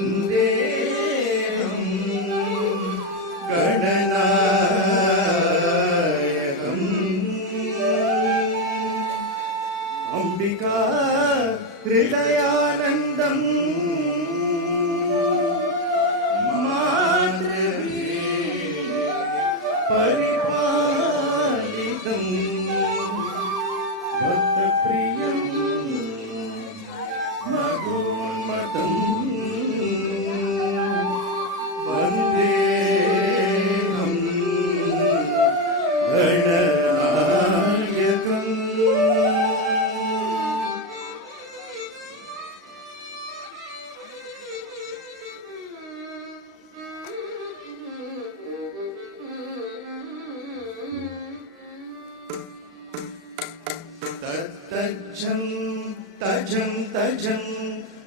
वन्देऽहं गणनायकम् अम्बिका हृदयानन्दम् परिपालितं भक्तप्रियं मगोन्मतं वन्देऽहं गणनायकम्। तज्जं तजं तजं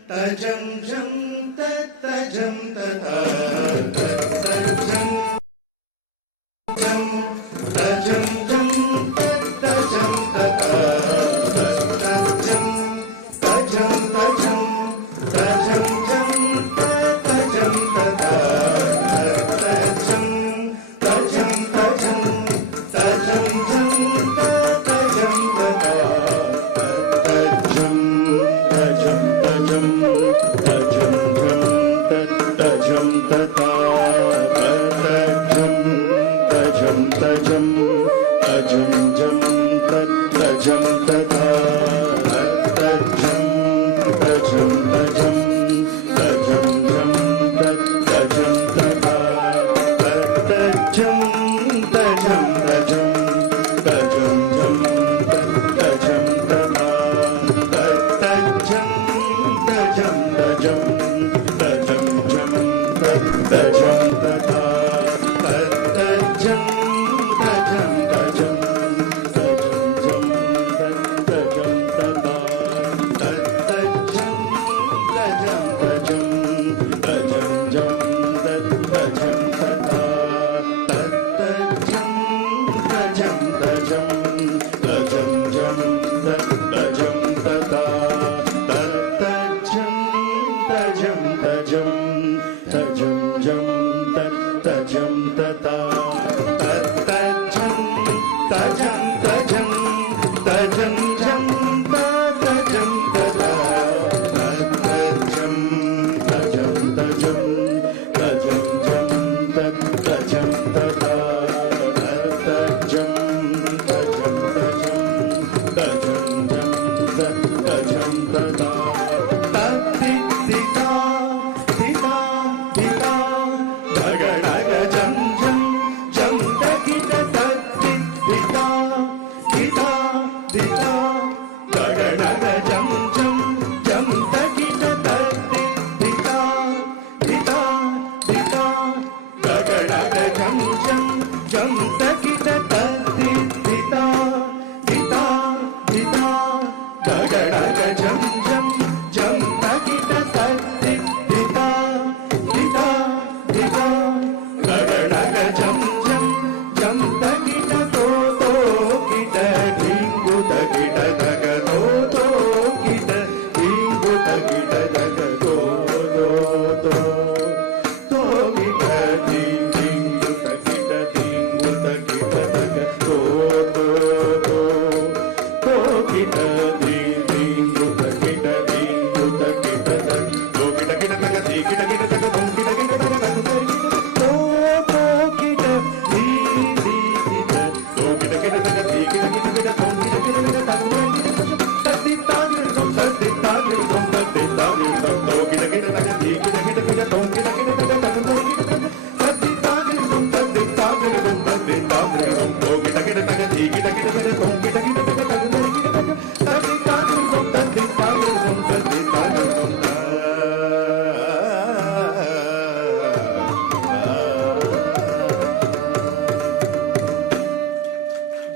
तजं जं तजं तथा तज्जं जं तजं जं तजं तथा तज्जं तजं तजं तजं जं तजं तथा तज्जं तजं तजं तजं जं तजं तथा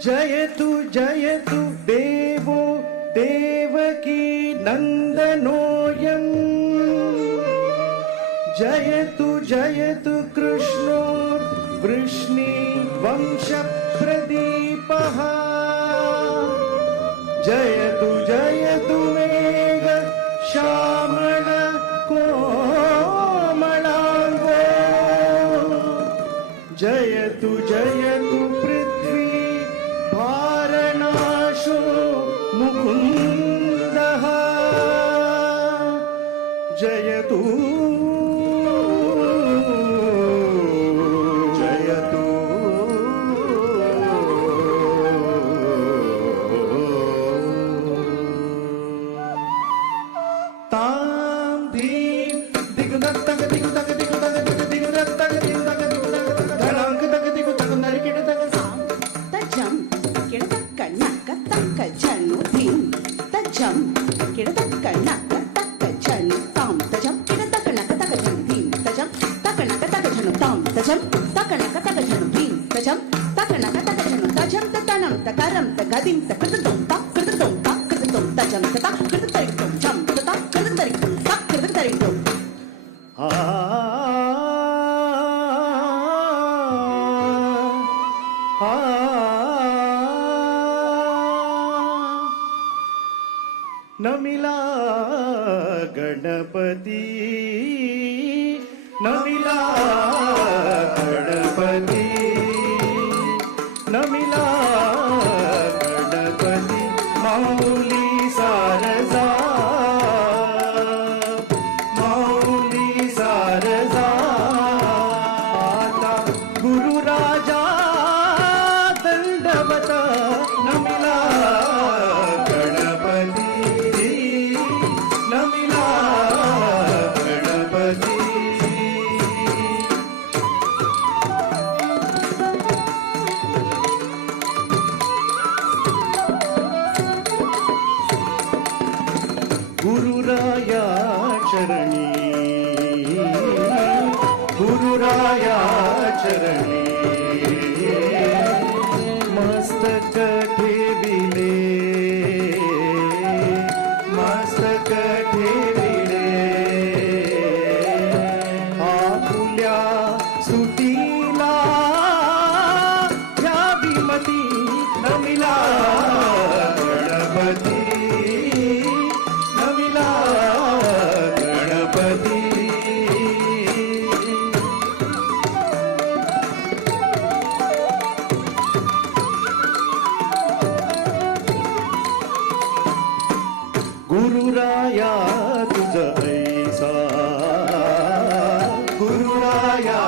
जयतु जयतु देवो देवकी नन्दनोऽयम् जयतु जयतु कृष्णो वृष्णि वंशप्रदीपः जयतु जयतु मेघ श्यामल कोटिः जयतु जयतु पृथ्वी भारणाशो मुकुन्दः जयतु जयतु तां धीं दिगुदत्तक दिगुदक दिगुदक दिगुदत्तक दिगुदक दिगुदक धनांक तक दिगुदक नरिकिट तक तजं किडतक नक तक जनु धीं तजं किडतक नक तक जनु तां तजं किडतक नक तक जनु धीं तजं तक नक तक जनु तां तजं तक नक तक जनु धीं तजं तक नक तक जनु तजं ततनं तकरं तगदिं तकृतं तकृतं तकृतं तजं तता कृतरितं जं तता कृतरितं तकृतरितं आ आ नमिला गणपति नमिला गणपति नमिला गणपति माऊली सारजा माऊली सारजा आता गुरु राजा दंडवत नमिला गणपति नमिला गणपति गुरुराया चरणी गुरुराया चरणी मस्तक ठेविले मस्तक ठेविले आपुल्या सुटीला या विमती नमिला गणपती नमिला गणपती गुरुराया तुझ ऐसा गुरुराया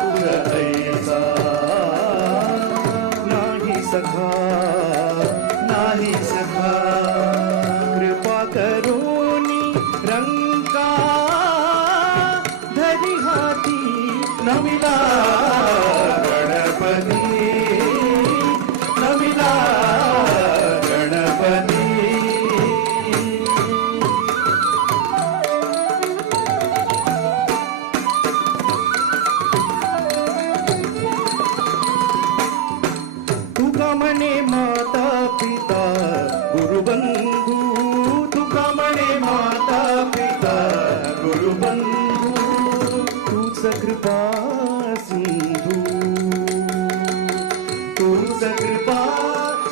तुझ ऐसा नाही सखा नाही सखा कृपा करोनी रंका धरी हाती नमिला गणपती नमिला गणपती तुका म्हणे माता पिता गुरुबंधू तुका म्हणे माता पिता गुरुबंधू तूच कृपा सिंधू तूच कृपा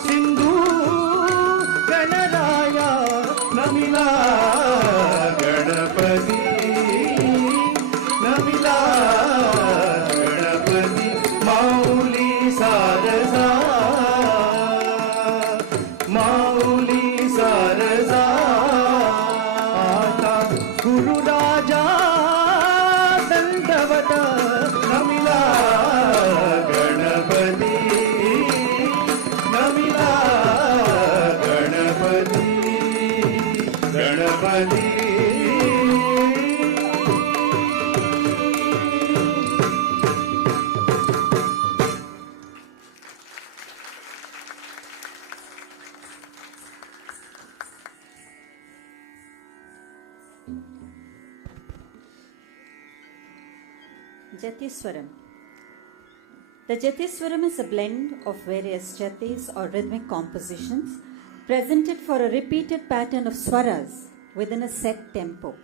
सिंधू गणराया नमिला गणपती नमिला गणपती माऊली सारजा माऊली सारजा आता गुरु राजा दंडवत नमिला Ganpati नमिला Ganpati Ganpati Jatiswaram. The Jatiswaram is a blend of various jatis or rhythmic compositions presented for a repeated pattern of swaras within a set tempo.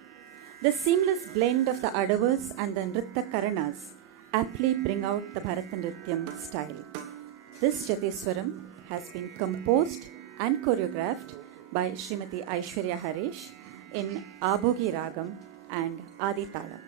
The seamless blend of the adavas and the nritta karanas aptly bring out the Bharatanatyam style. This Jatiswaram has been composed and choreographed by Srimati Aishwarya Harish in Abhogi Ragam and Adi Tala.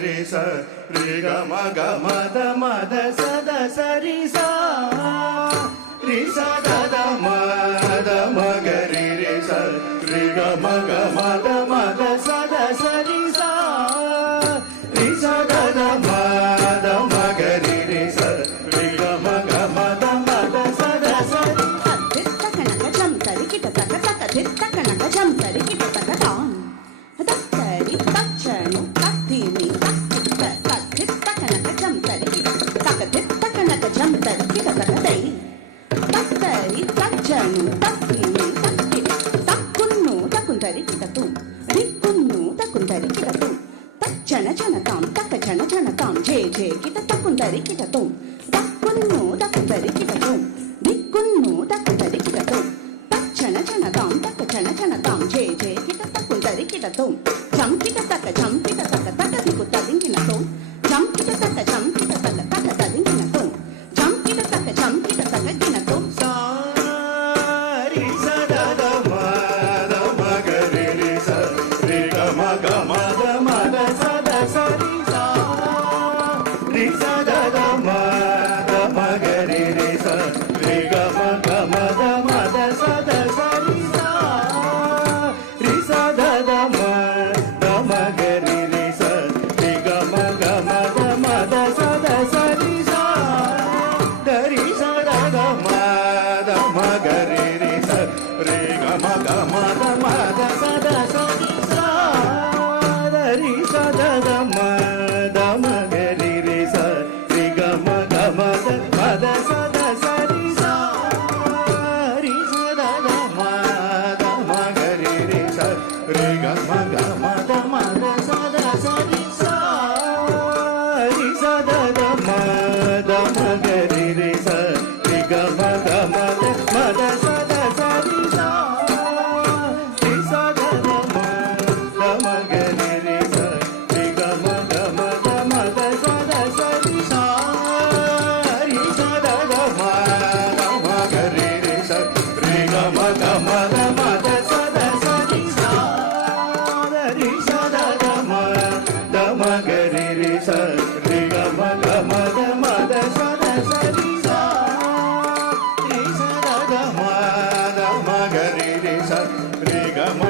re sa re ga ma da sa ri sa da da ma ga re sa re ga ma da sa ri sa da da ma ga re sa re ga ma da sa ri தித்த கனக ஜம் தரிக்கிட்ட தக தக தித்த கனக ஜம் தரிக்கிட்ட தக தாம் தத்தரி தச்சனு தத்தினி தத்தித்த தத்தித்த கனக ஜம் தரிக்கிட்ட தக தித்த கனக ஜம் தரிக்கிட்ட தக தை தத்தரி தச்சனு தத்தினி தத்திரி தக்குன்னு தக்குந்தரிக்கிட்ட தூம் ரிக்குன்னு தக்குந்தரிக்கிட்ட தூம் தச்சன ஜன தாம் தக்க ஜன ஜன தாம் J J கிட்ட தக்குந்தரிக்கிட்ட தூம் தக்குன்னு தக்குந்தரிக்கிட்ட தூம் దిక్కున్ను దక్కుతది కిటతం తచ్చన చనదాం తక్క చన చనదాం జే జే కిట తక్కుంటది కిటతం జంకిట తక్క జంకిట తక్క తక్క దిక్కు తదింకినతం జంకిట తక్క జంకిట తక్క తక్క తదింకినతం జంకిట తక్క జంకిట తక్క గినతం సారి సదా ద మ గ రి రి స రి గ మ ద సద సరి సా రి సదా ద మ గ రి రి స రి గ మ ద సద సరి సా రి సదా ద మ గ రి రి స రి గ మ ద సద సరి సా ద రి సదా ద మ గ రి రి స రి గ మ ద సద సరి సా ద రి సదా ద మ గ రి రి స రి గ మ ద సద సరి సా రి సదా ద మ గ రి రి స రి గ మ ద సద సరి సా రి సదా ద మ గ రి రి స రి గ మ ద సద సరి సా రి సదా ద మ గ రి రి స రి గ మ ద సద సరి సా రి సదా ద మ గ రి రి స రి గ మ ద సద సరి సా రి సదా ద మ గ రి రి స రి గ మ ద సద సరి సా రి సదా ద మ గ రి రి స రి గ మ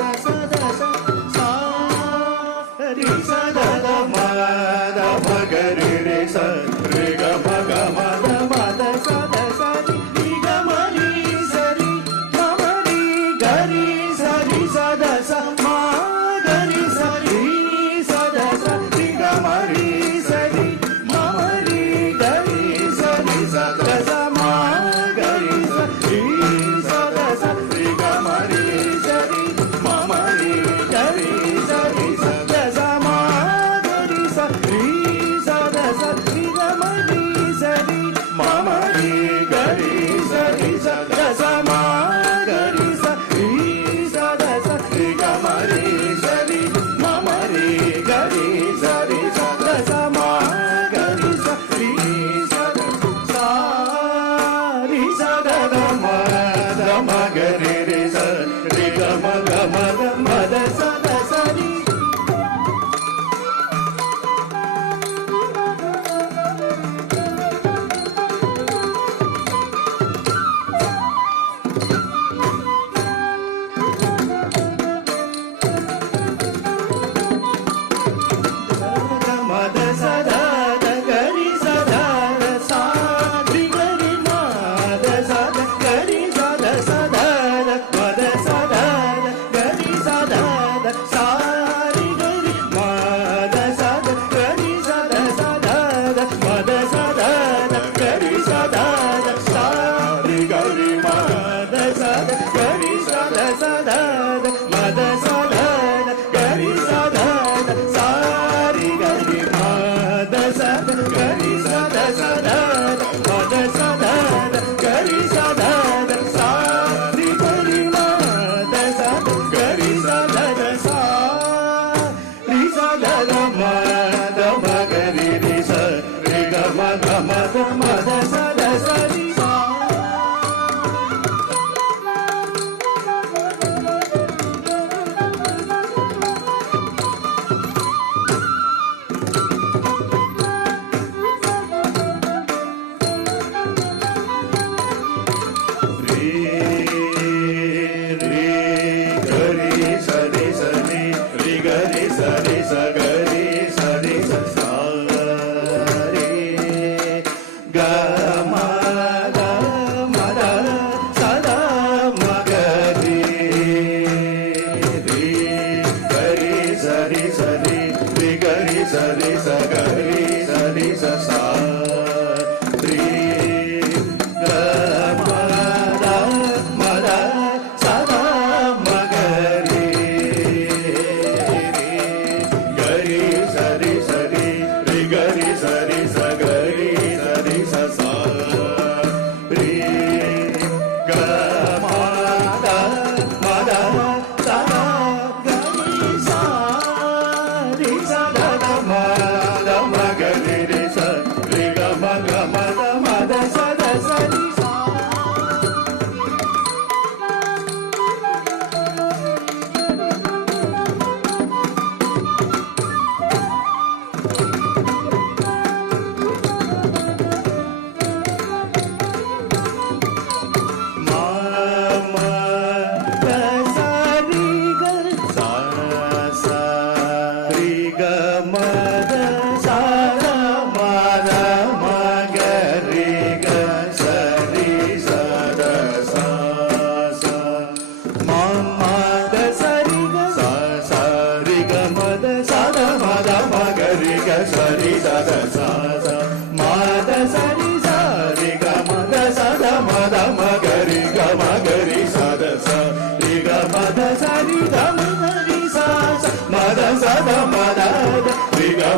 ద సద సా రి సదా ద మ గ రి రి స రి గ మ ద సద సరి రి గ మ రి సరి మ రి గ రి సరి సద స మా గ రి సరి సద స రి గ మ రి సరి మ రి గ రి సరి సద స మా గ రి సరి సద స రి గ మ రి సరి మ రి గ రి సరి సద స మా గ రి సరి సద స రి గ మ రి సరి మ రి గ రి సరి సద స మా గ రి సరి సద స రి గ మ రి సరి మ రి గ రి సరి సద స మా గ రి సరి సద సా రి సద ద మ గ రి రి స రి గ మ ద సద సరి sari sa gari sari sa sa ri ga ma da sa da ma gari gari sari sari ri gari sari sa gari sari sa sa ri ga ma da sa da gari sa ri sa da da ma gari ri sa ri ga ma da sa da sa ri sa.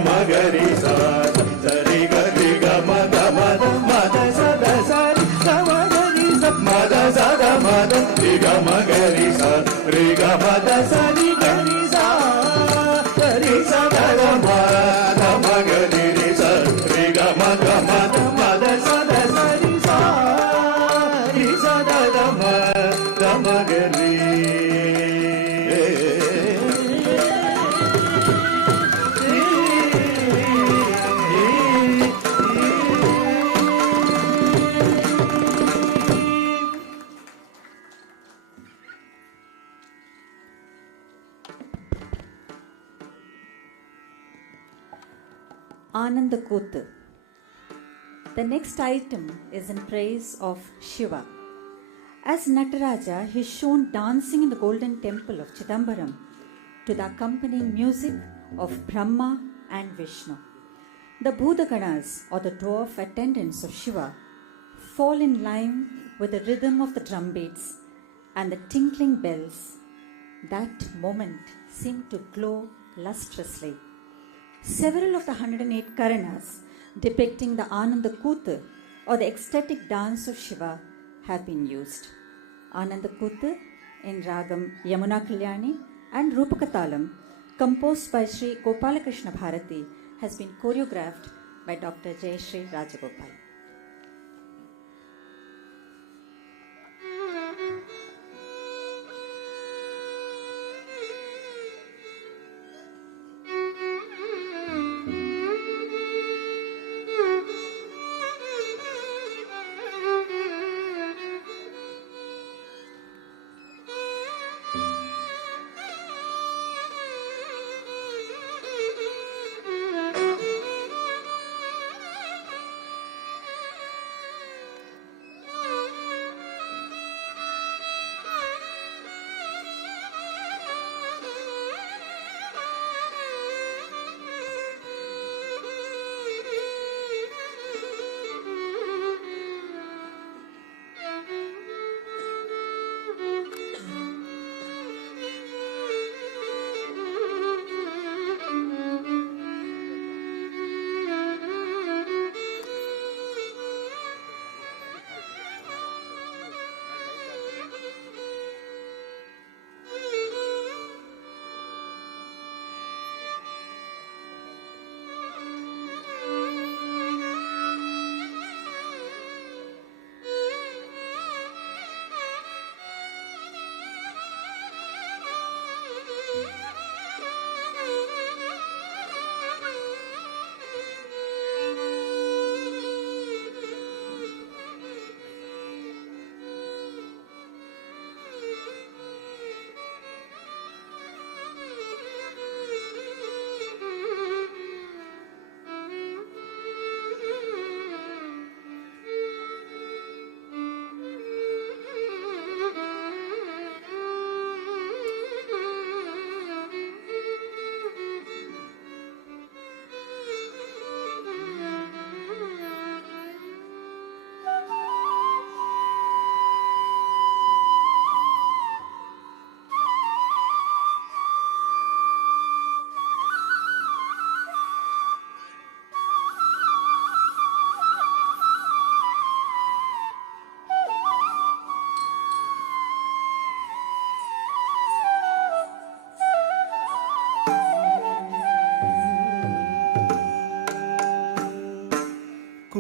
Magari sa sari ga ri ga ma da sa da sa ri ga magari sa ma da sa da ma da ri ga magari sa ri ga ma da sa ri ga ri sa da da ma da magari ri sa ri ga ma da sa da sa ri sa da da ma da magari. Ananda Kootu. The next item is in praise of Shiva. As Nataraja, he is shown dancing in the golden temple of Chidambaram to the accompanying music of Brahma and Vishnu. The Bhudaganas, or the dwarf attendants of Shiva, fall in line with the rhythm of the drum beats and the tinkling bells. That moment seemed to glow lustrously. Several of the 108 Karanas depicting the Ananda Kootu or the ecstatic dance of Shiva have been used. Ananda Kootu in Ragam Yamuna Kalyani and Rupakatalam, composed by Sri Gopalakrishna Bharati, has been choreographed by Dr. Jayashree Rajagopal.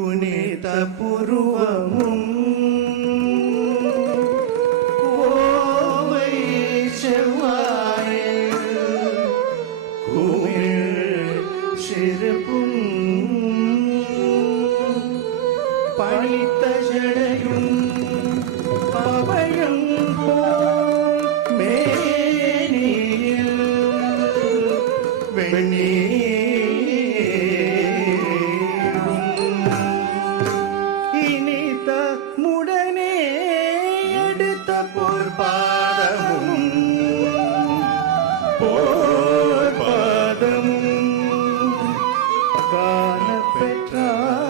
புனித புருவமும் கோவை செவ்வாயில் குமிழ் சிறுப்பும் பணித்த ஜடையும் பவழம் போல் மேனியில் வெண்ணீரும் இனித்த முடனே எடுத்த போர்பாதமும்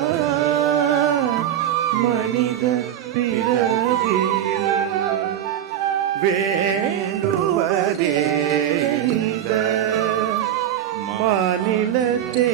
காணப்பெற்றார் மனித பிறவியில் வேண்டுவதே இந்த மாநிலத்தே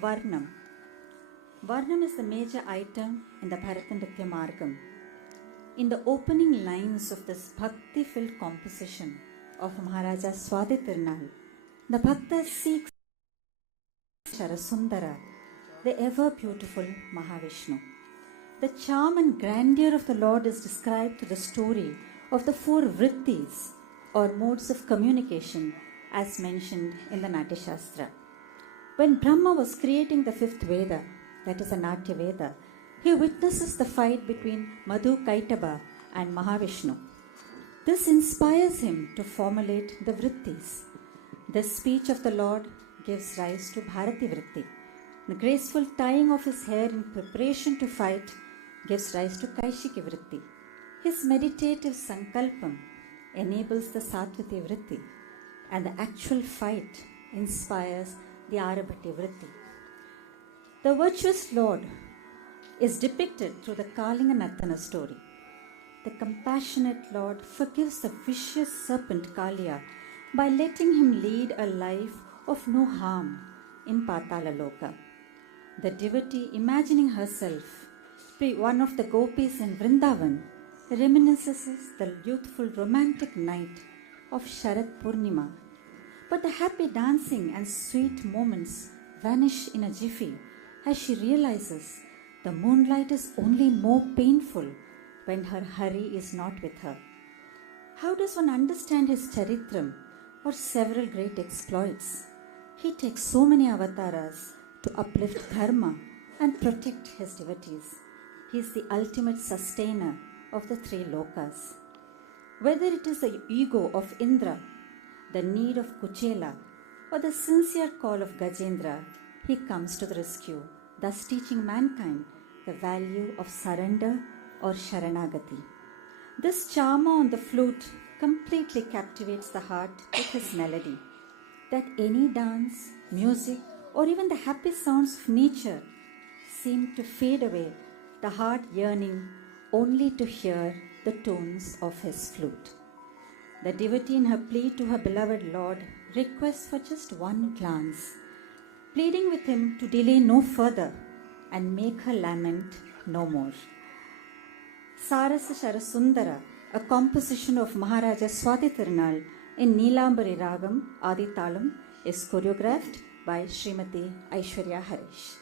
Varnam. Varnam is the major item in the Bharatanatyam Margam. In the opening lines of this bhakti-filled composition of Maharaja Swati Tirunal, the Bhakta seeks Sharasundara, the ever-beautiful Mahavishnu. The charm and grandeur of the Lord is described through the story of the 4 vrittis or modes of communication as mentioned in the Natya Shastra. When Brahma was creating the 5th Veda, that is the Natya Veda, he witnesses the fight between Madhu Kaitaba and Mahavishnu. This inspires him to formulate the vrittis. The speech of the Lord gives rise to Bharati Vritti. The graceful tying of his hair in preparation to fight gives rise to Kaishiki Vritti. His meditative Sankalpam enables the Satvati Vritti, and the actual fight inspires the Arabhati Vritti. The virtuous Lord is depicted through the Kalinga Nattana story. The compassionate Lord forgives the vicious serpent Kaliya by letting him lead a life of no harm in Patala Loka. The devotee, imagining herself to be one of the gopis in Vrindavan, reminisces the youthful romantic night of Sharat Purnima. But the happy dancing and sweet moments vanish in a jiffy as she realizes the moonlight is only more painful when her Hari is not with her. How does one understand his charitram or several great exploits? He takes so many avatars to uplift dharma and protect his devotees. He is the ultimate sustainer of the 3 lokas. Whether it is the ego of Indra, the need of Kuchela, or the sincere call of Gajendra, he comes to the rescue, thus teaching mankind the value of surrender or Sharanagati. This charmer on the flute completely captivates the heart with his melody, that any dance, music, or even the happy sounds of nature seem to fade away, the heart yearning only to hear the tones of his flute. The devotee in her plea to her beloved Lord requests for just one glance, pleading with him to delay no further and make her lament no more. Sarasa Sharasundara, a composition of Maharaja Swati Tirunal in Neelambari Ragam Aditalam, is choreographed by Srimati Aishwarya Harish.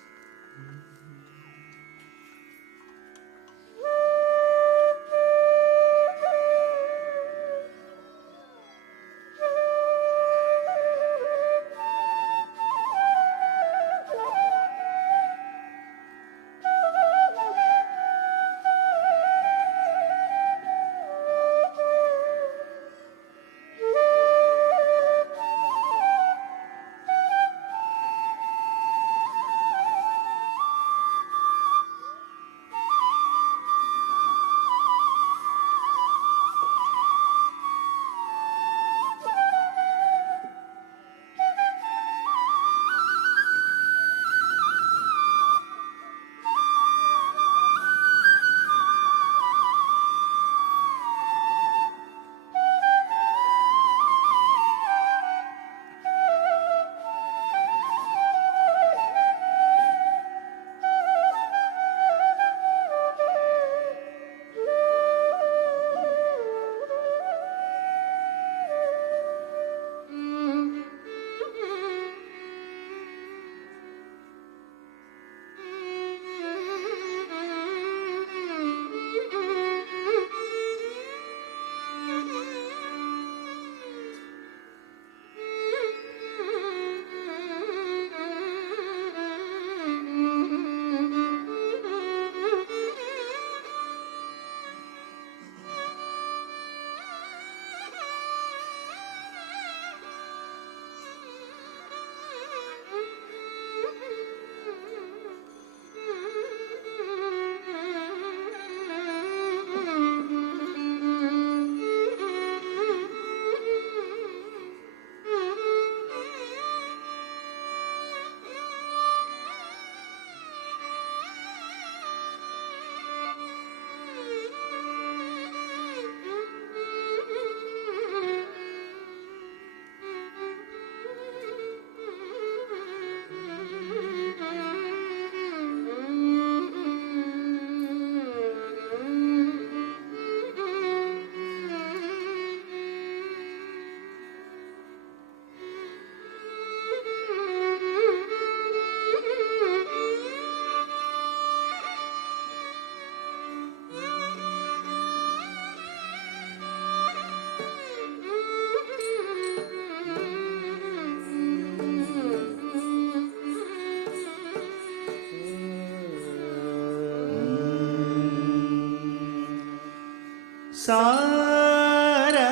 ಸಾರಸ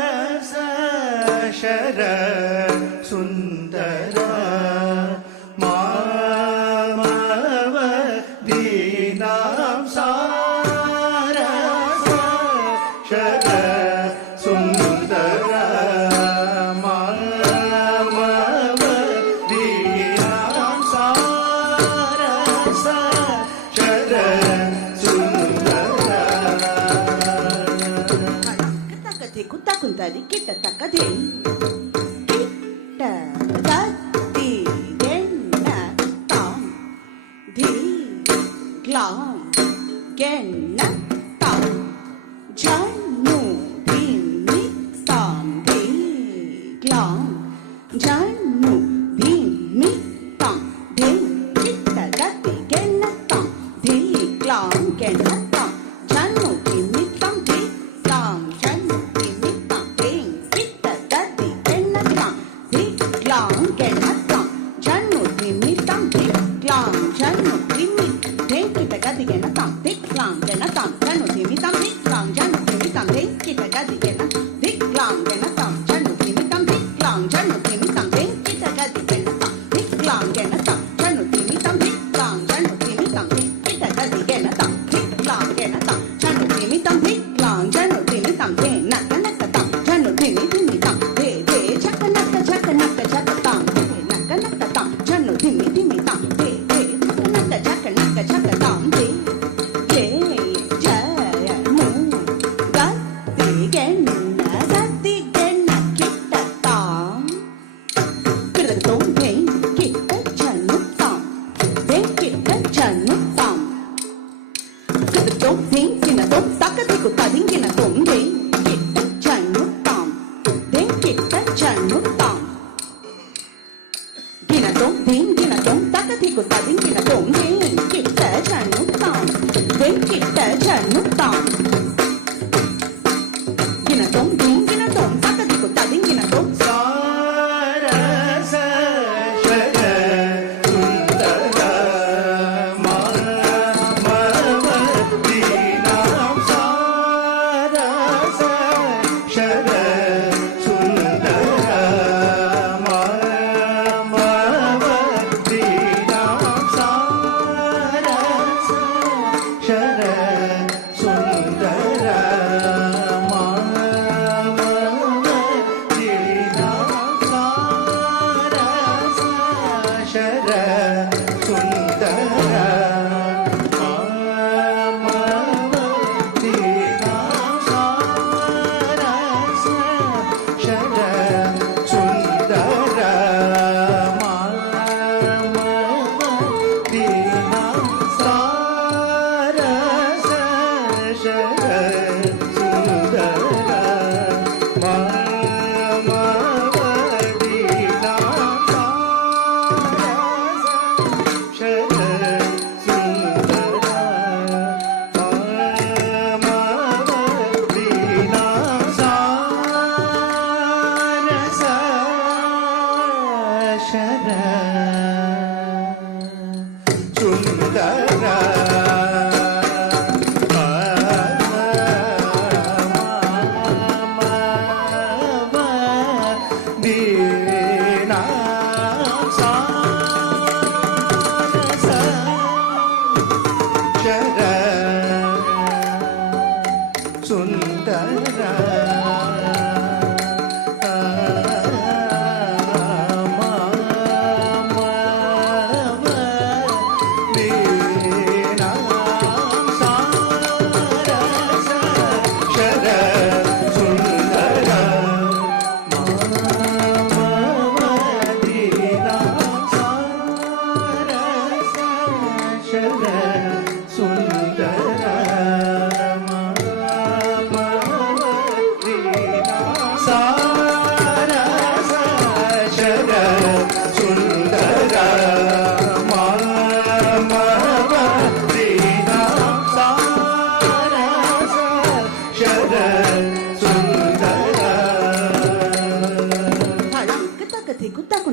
ಶರ ಸುಂದರ ಮಾಮವ ದೀನಾಂ ಸಾರಸ ಶರ ಸುಂದರ ಮಾಮವ ದೀನಾಂ ಸಾರಸ ಶರ ಸುಂದರ ಕುತ್ತ ಕುಂತದಿ ಕಿಟ್ಟ ತಕ್ಕದೆ ಕಿಟ್ಟ ದತ್ತಿ ಗೆಣ್ಣ ತಾಂ ಧೀ ಗ್ಲಾಂ ಗೆಣ್ಣ ತಾಂ ಜನ್ನು ಧಿಮ್ಮಿ ತಾಂ ಧೀ ಗ್ಲಾಂ ಜನ್ನು ಧಿಮ್ಮಿ ತಾಂ ಧೀ ಕಿಟ್ಟ ದತ್ತಿ ಗೆಣ್ಣ ತಾಂ ಧೀ ಗ್ಲಾಂ ಗೆಣ್ಣ ತಾಂ ಜನ್ನು ಧಿಮ್ಮಿ ತಾಂ ಧೀ ಗ್ಲಾಂ ಜನ್ನು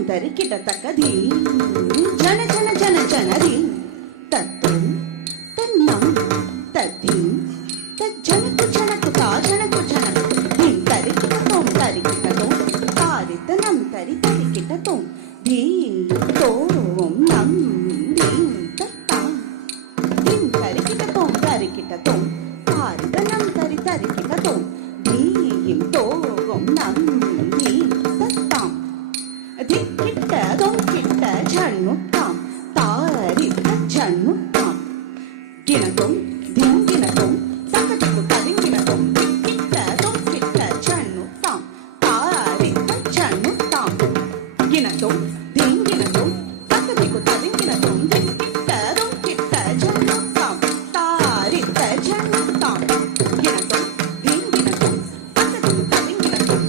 ತರಿಕಿಟ ತಕ್ಕದಿ ಜನ ಜನ ಜನ ಜನರಿ ತತ್ತು ತನ್ನ ತದ್ದಿ ತಜ್ಜನಕು ಜನಕು ತಾ ಜನಕು தரிக்கிட்டதும் தாரித்தனம் தரி தரிக்கிட்டதும் தீம் தோம் நம் தீம் தத்தாம் தீம் தரிக்கிட்டதும் தரிக்கிட்டதும் தாரித்தனம் தரி தரிக்கிட்டதும் தீம் தோம் நம் தீம் தத்தாம் திக்கிட்டதும் கிட்ட ஜன்னுத்தாம் தாரித்த ஜன்னுத்தாம் கிணதும் திங்கினதும் சக்கத்துக்கு கதிங்கினதும் திக்கிட்டதும் கிட்ட ஜன்னுத்தாம் தாரித்த ஜன்னுத்தாம் கிணதும் திங்கினதும் சக்கத்துக்கு கதிங்கினதும் திக்கிட்டதும் கிட்ட ஜன்னுத்தாம் தாரித்த ஜன்னுத்தாம் கிணதும் திங்கினதும் சக்கத்துக்கு கதிங்கினதும்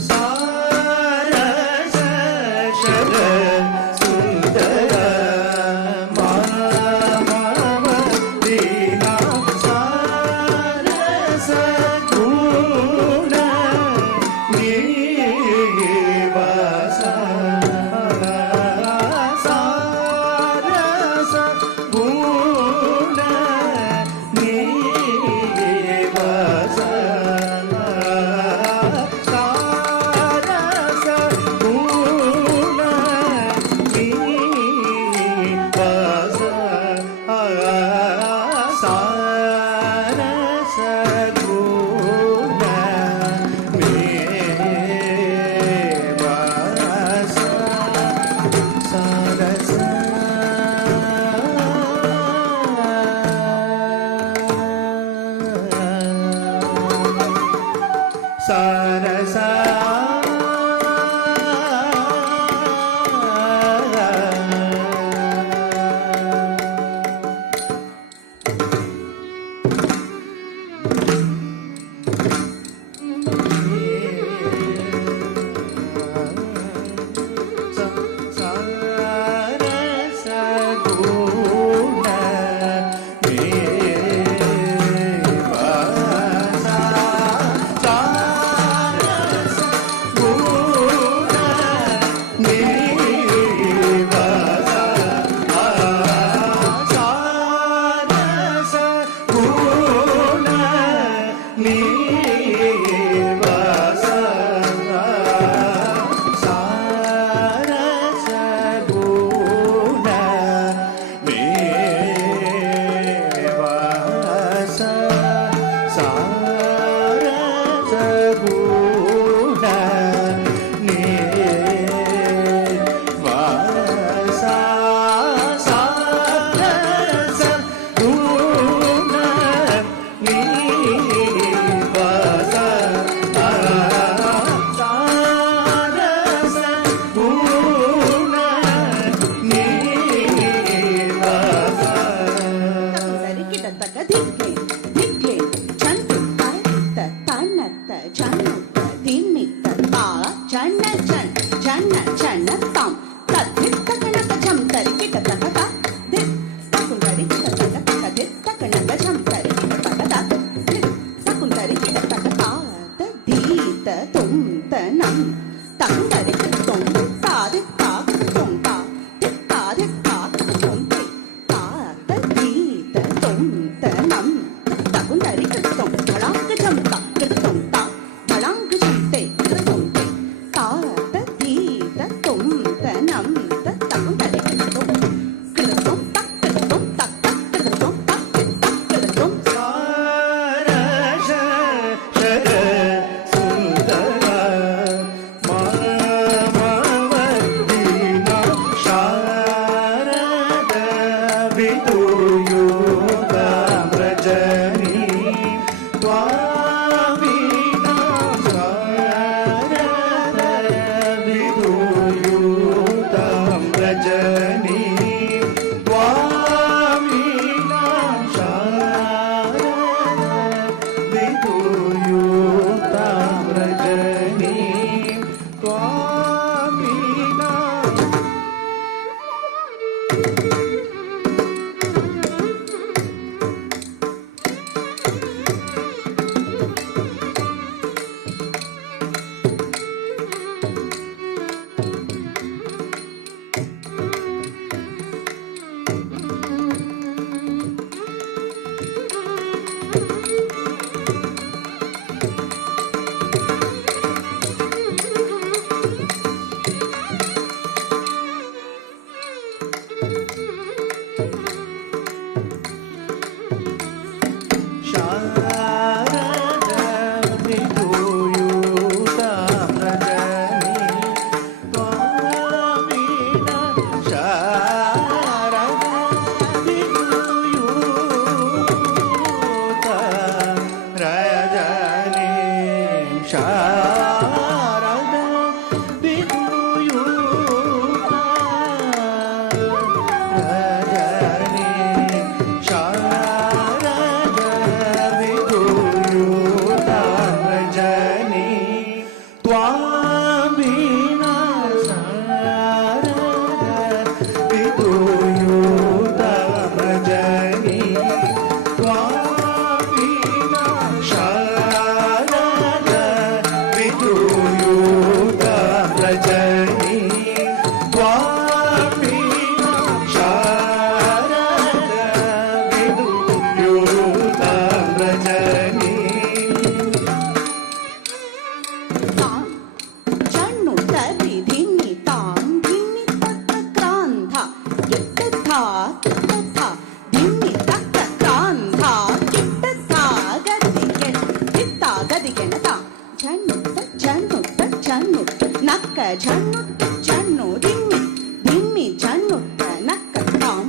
झन्नुट्ट झन्नुट्ट नक्क झन्नुट्ट झन्नु दिम्मि दिम्मि झन्नुट्ट नक्क तां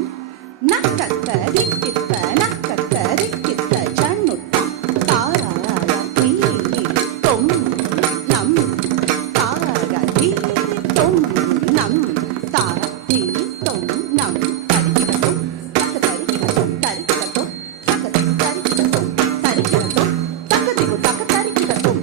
नक्कक्क दिक्कित्त नक्कक्क दिक्कित्त झन्नुट्ट ताराय धीरि तुं नं ताराय धीरि तुं नं तारा धीरि तुं नं तरिकिटतुं तक्क तरिकिटतुं तरिकिटतुं तक्क तरिकिटतुं तरिकिटतुं तक्क दिगु तक्क तरिकिटतुं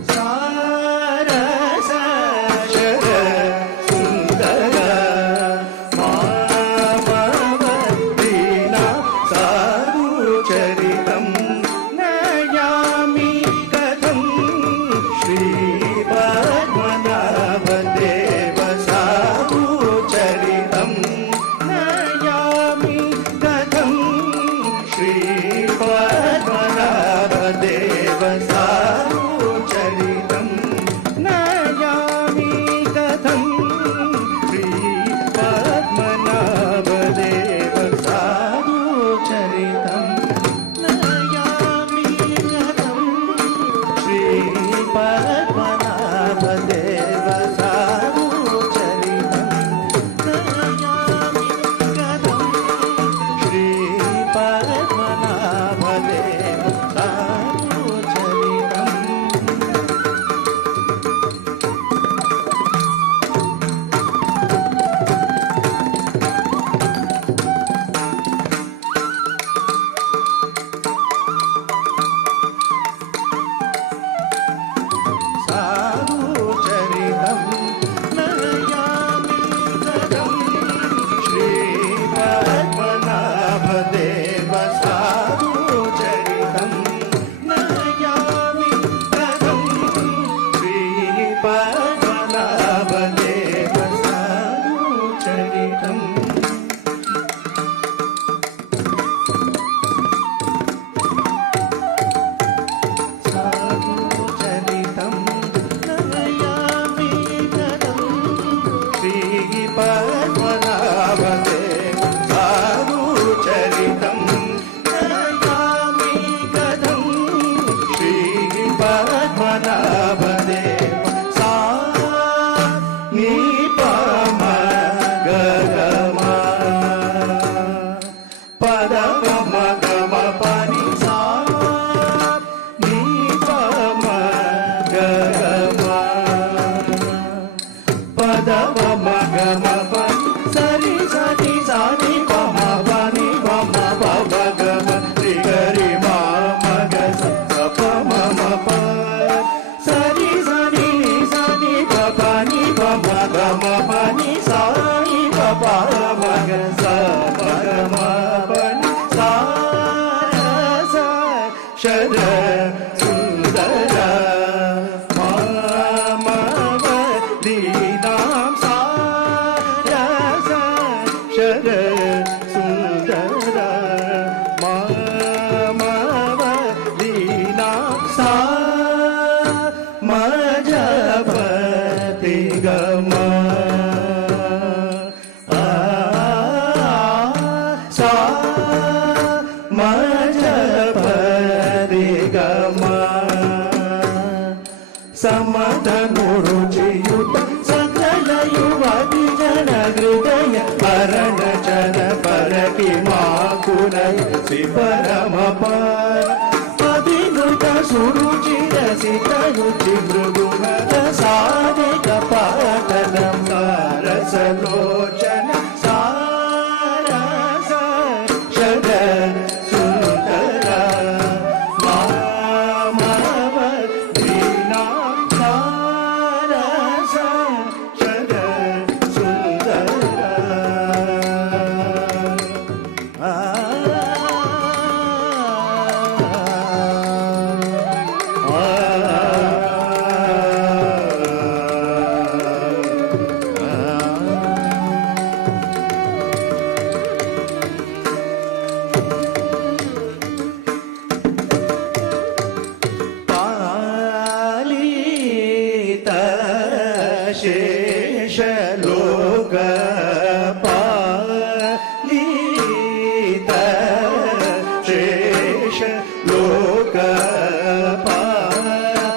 समधनुरुचियुत सकल युवति जन हृदय अरणचन परकि माकुलय श्री परमपार अभिनुत सुरुचिर सितरुचि मृदुमद साधिक पाटलम सारसलोचन सारस शर सुंदर लोक पालित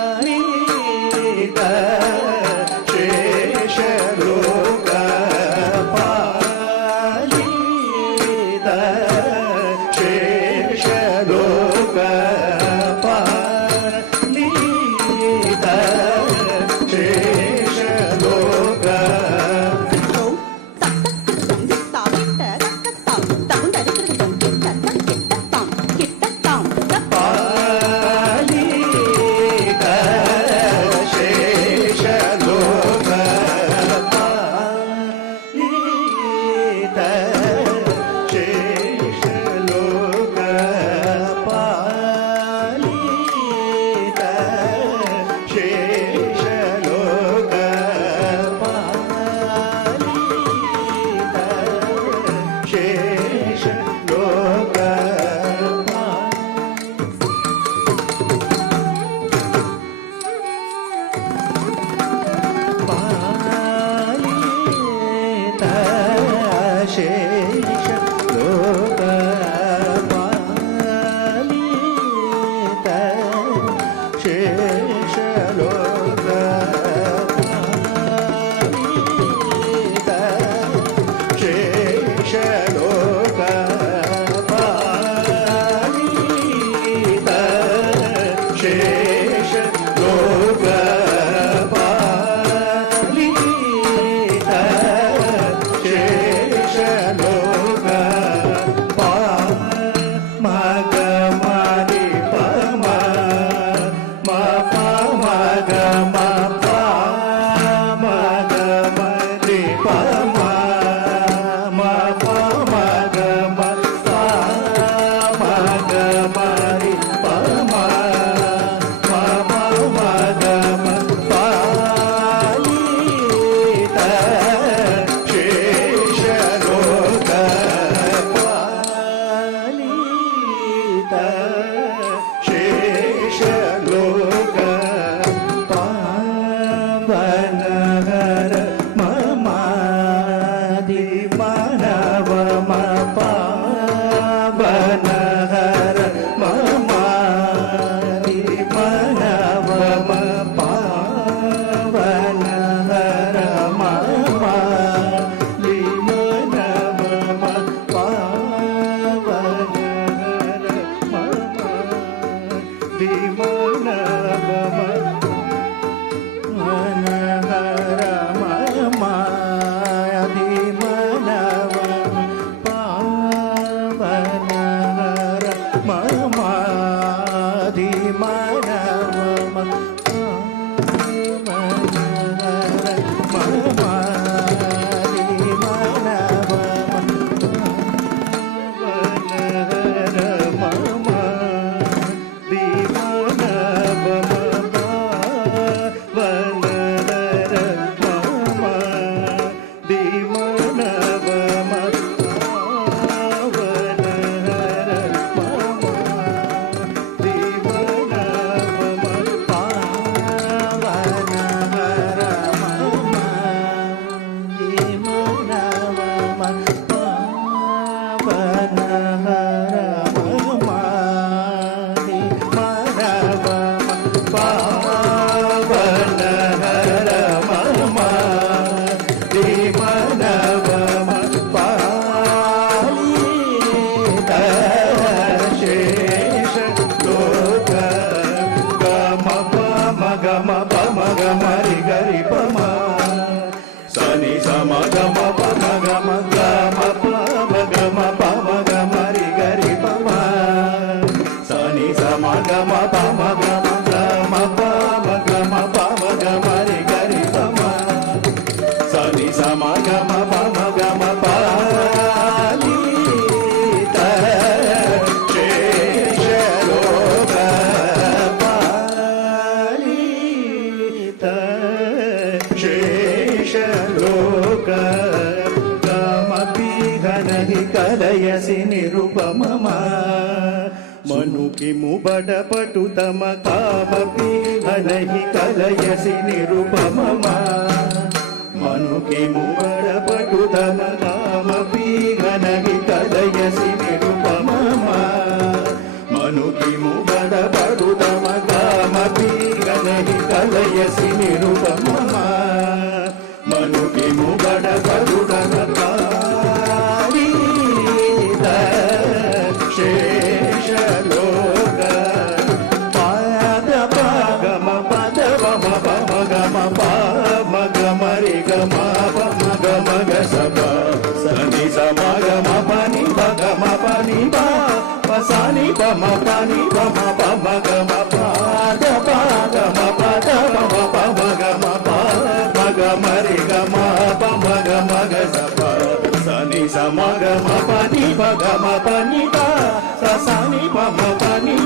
पावनहर ममादि मानव पावनहर ममादि मानव पावनहर ममादि मानव पावनहर ममादि मानव కలయసి నిరుపమమ మనుకి ముబడ పటుతమ కామపి అనహి కలయసి నిరుపమమ మనుకి ముబడ పటుతమ కామపి అనహి కలయసి నిరుపమమ మనుకి ముబడ పటుతమ కామపి అనహి కలయసి నిరుపమమ మనుకి ముబడ పటుతమ పసాని పమ పని పమ పమ గమ పాద పాద పద పమ పమ గమ పమ గమరి గమ పమ గమ గసప సని సమగమ పని పగమ పని ప సని పమ పని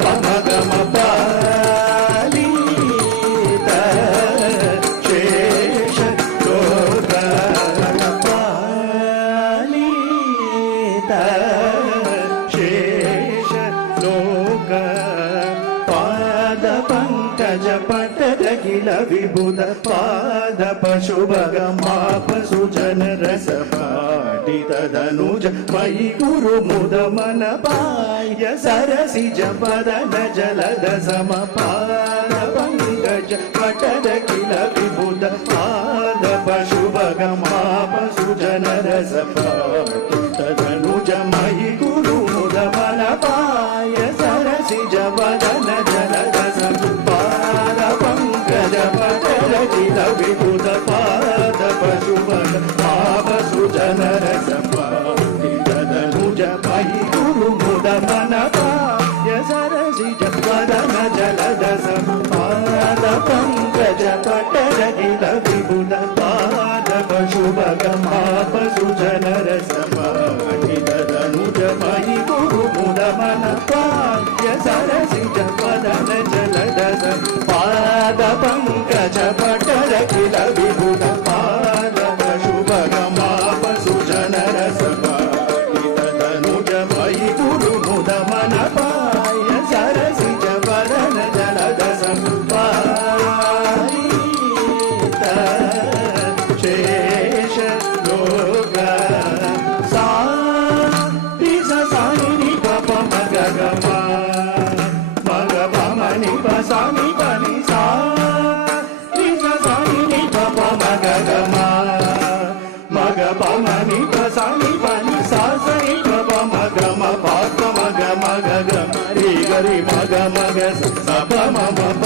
పమ గమ పాలి శేష లోక పాలి పంకజ విభుద పాద పశుభగమాపసు జన రస పాటితనుజ మయి గురు ముద మన పాయ సరసిజ పదన జలద సమ పాద పంకజ పటద కిల విభుద పాద పశుభగమాపసు జన రస పాటితనుజ మయి గురు ముద మన పాయ సరసిజ పదన జలద సమ పాద పంకజ పటద కిల విభుద పాద పశుభగ మాపసు జన రస పాటితనుజ మయి గురు ముద మన పాయ సరసిజ పదన జలద సమ పాద పంకజ పటద కిల విభుద పాద పశుభగ మాపసు జన రస పాటితనుజ మయి గురు ముద మన పాయ సరసిజ పదన జలద సమ పాద పంకజ పటద కిల విభుద పాద పశుభగ మాపసు జన రస పాటితనుజ మయి గురు ముద మన పాయ సరసిజ పదన జలద సమ పాలిత शेष लोक सा रि सा सा नि प प म ग ग म ग प म नि प सा नि प नि सा रि सा सा नि प प म ग ग म ग प म नि प सा नि प नि सा सा नि प प म ग म प प म ग ग म रि ग रि म ग स प म म प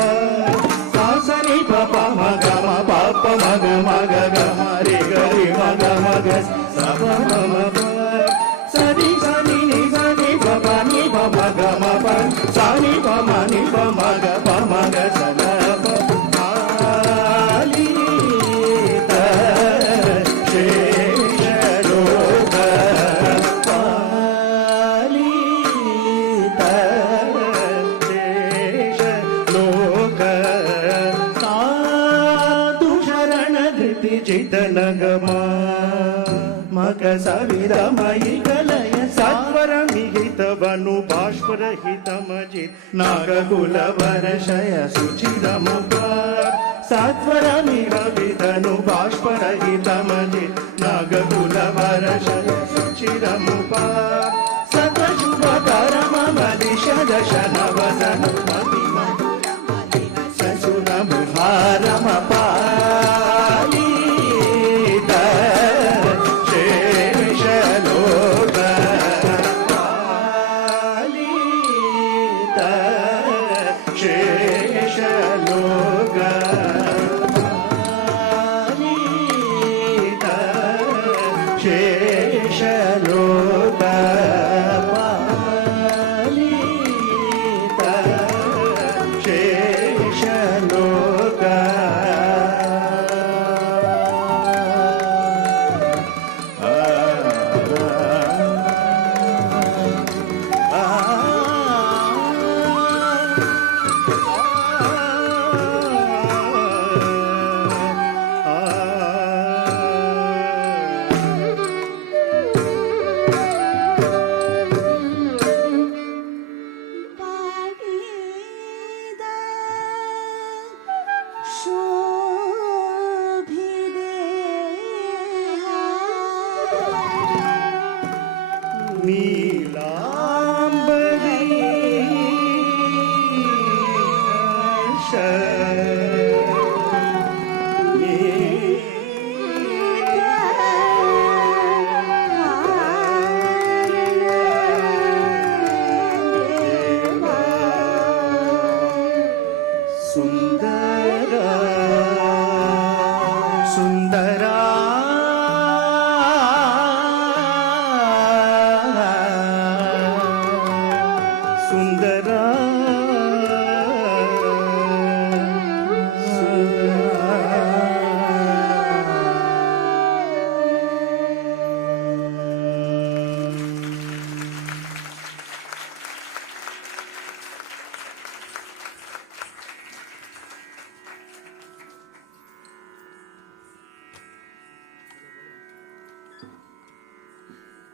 सा सा नि प प म ग म प प म ग ग म रि ग रि म ग स प म म प सा रि सा नि नि सा नि प प नि प म ग म प सा नि प म नि प म ग प म ग स न प पालित शेष लोक पालित शेष लोक साधु शरण धृति चितन गमा मग सविरमयि कलय सत्वर मिहितवनु बाष्परहितमजित् नागकुल वर्षय सुचिरमुप सत्वर मिहितनु बाष्परहितमजित् नागकुल वर्षय सुचिरमुप सतशुभ करम मलिष दशन वदन ससुरमुहारम पालित शेष लोक पालित शेष लोक पालित शेष लोक पालित शेष लोक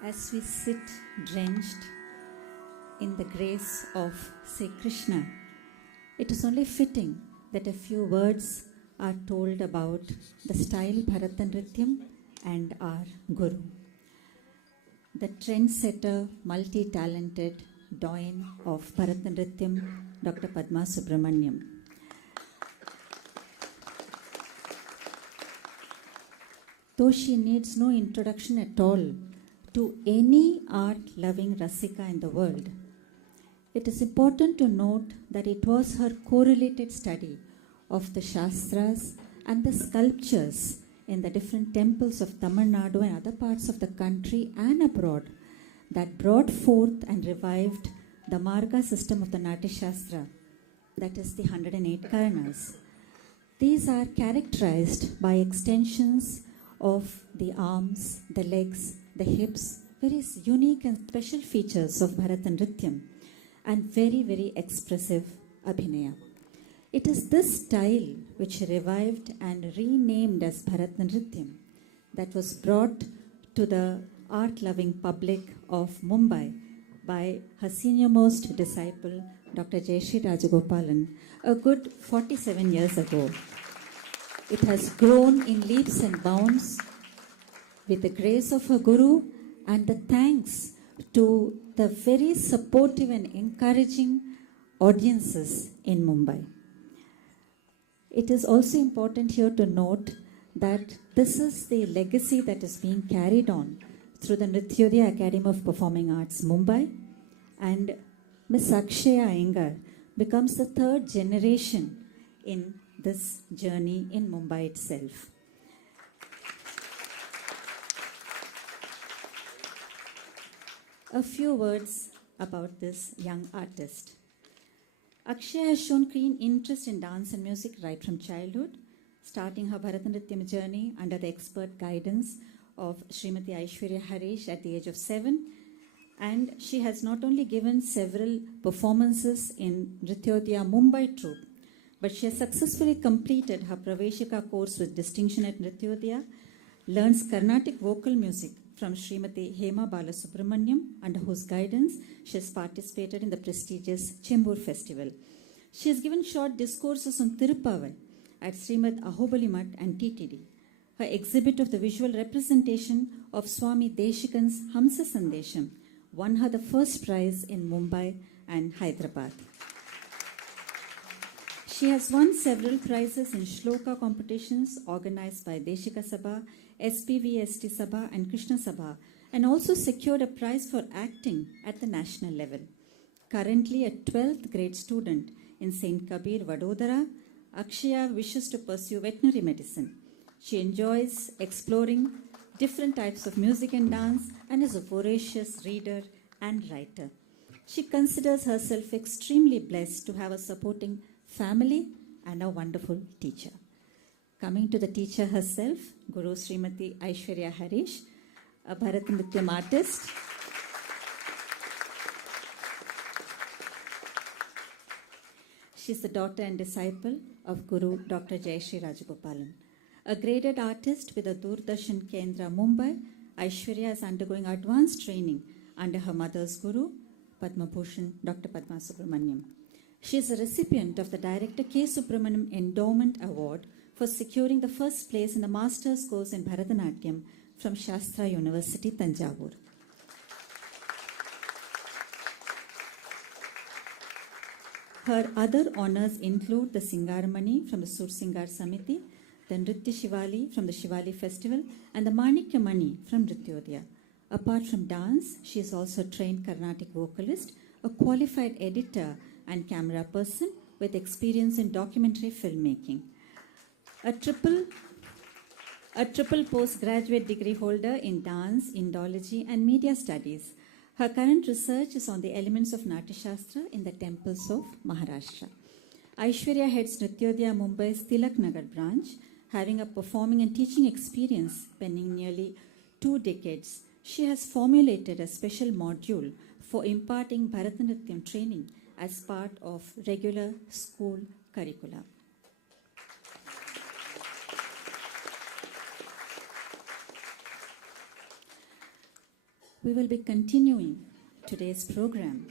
As we sit drenched in the grace of, say, Krishna, it is only fitting that a few words are told about the style Bharatanatyam and our Guru, the trendsetter, multi-talented doyen of Bharatanatyam, Dr. Padma Subramaniam. Though she needs no introduction at all to any art-loving Rasika in the world, it is important to note that it was her correlated study of the Shastras and the sculptures in the different temples of Tamil Nadu and other parts of the country and abroad that brought forth and revived the Marga system of the Natya Shastra, that is the 108 Karanas. These are characterized by extensions of the arms, the legs, the hips, very unique and special features of Bharatanatyam, and very, very expressive Abhinaya. It is this style which revived and renamed as Bharatanatyam that was brought to the art-loving public of Mumbai by her senior-most disciple, Dr. Jayashree Rajagopalan, a good 47 years ago. It has grown in leaps and bounds with the grace of her Guru and the thanks to the very supportive and encouraging audiences in Mumbai. It is also important here to note that this is the legacy that is being carried on through the Nrithyodaya Academy of Performing Arts, Mumbai, and Miss Akshaya Aiyengar becomes the third generation in this journey in Mumbai itself. A few words about this young artist. Akshaya has shown keen interest in dance and music right from childhood, starting her Bharatanatyam journey under the expert guidance of Srimati Aishwarya Harish at the age of 7. And she has not only given several performances in Nrithyodaya Mumbai troupe, but she has successfully completed her Praveshika course with distinction at Nrithyodaya, learns Carnatic vocal music from Srimati Hema Balasubramaniam, under whose guidance she has participated in the prestigious Chembur Festival. She has given short discourses on Tirupavai at Srimad Ahobali Mutt and TTD. Her exhibit of the visual representation of Swami Deshikan's Hamsa Sandesham won her the first prize in Mumbai and Hyderabad. She has won several prizes in Shloka competitions organized by Deshika Sabha, SPVST Sabha and Krishna Sabha, and also secured a prize for acting at the national level. Currently a 12th grade student in St. Kabir, Vadodara, Akshaya wishes to pursue veterinary medicine. She enjoys exploring different types of music and dance and is a voracious reader and writer. She considers herself extremely blessed to have a supporting family and a wonderful teacher. Coming to the teacher herself, Guru Srimati Aishwarya Harish, a Bharatanatyam artist. She is the daughter and disciple of Guru Dr. Jayashree Rajagopalan. A graded artist with a Doordarshan Kendra, Mumbai, Aishwarya is undergoing advanced training under her mother's Guru, Padma Bhushan, Dr. Padma Subramaniam. She is a recipient of the Director K. Subramaniam Endowment Award for securing the first place in the Master's course in Bharatanatyam from Shastra University, Tanjavur. Her other honors include the Singaramani from the Sur Singar Samiti, the Nritya Shivali from the Shivali Festival, and the Manikya Mani from Nrithyodaya. Apart from dance, she is also a trained Carnatic vocalist, a qualified editor and camera person with experience in documentary filmmaking. A triple postgraduate degree holder in dance, Indology and media studies. Her current research is on the elements of Natya Shastra in the temples of Maharashtra. Aishwarya heads Nrithyodaya Mumbai's Tilak Nagar branch, having a performing and teaching experience spanning nearly 2 decades. She has formulated a special module for imparting Bharatanatyam training as part of regular school curricula. We will be continuing today's program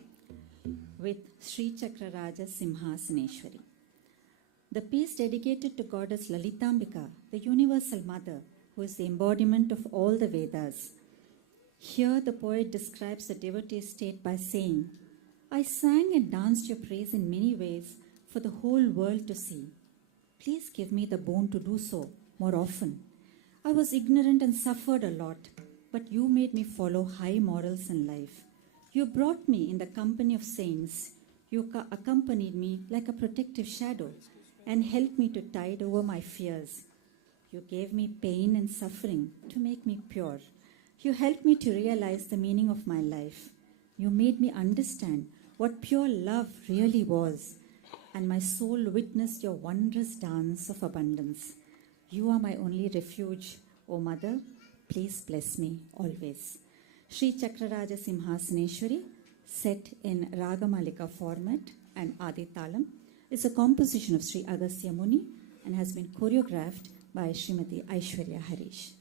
with Sri Chakraraja Simhasaneshwari. The piece dedicated to Goddess Lalitambika, the Universal Mother, who is the embodiment of all the Vedas. Here the poet describes the devotee's state by saying, I sang and danced your praise in many ways for the whole world to see. Please give me the boon to do so more often. I was ignorant and suffered a lot, but you made me follow high morals in life. You brought me in the company of saints. You accompanied me like a protective shadow and helped me to tide over my fears. You gave me pain and suffering to make me pure. You helped me to realize the meaning of my life. You made me understand what pure love really was, and my soul witnessed your wondrous dance of abundance. You are my only refuge, O Mother. Please bless me always. Sri Chakraraja Simhasaneshwari, set in Ragamalika format and Adi Talam, is a composition of Sri Agastya Muni and has been choreographed by Srimati Aishwarya Harish.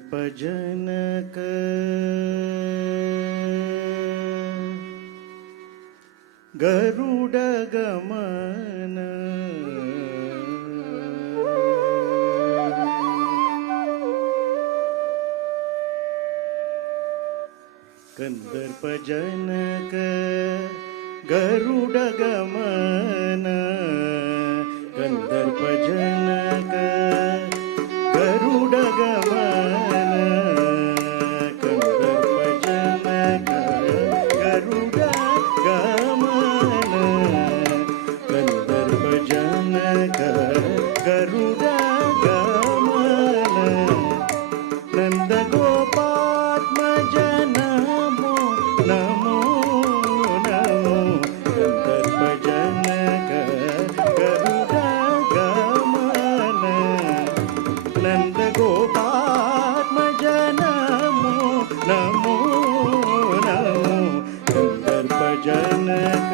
ಕಂದರ್ಪಜನಕ Garuda ಗಮನ ಕಂದರ್ಪಜನಕ ಗರುಡ ಗಮನ ಕಂದರ್ಪಜನಕ ಗರುಡ ಗಮನ ಕಂದರ್ಪಜನಕ ಗರುಡ ಗಮನ ಕಂದರ್ಪಜನಕ ಗರುಡ ಗಮನ ನಂದ ಗೋಪಾತ್ಮಜ ನಮೋ ನಮೋ ನಮೋ ಕಂದರ್ಪಜನಕ ಗರುಡ ಗಮನ ನಂದ ಗೋಪಾತ್ಮಜ ನಮೋ ನಮೋ ನಮೋ ಕಂದರ್ಪಜನಕ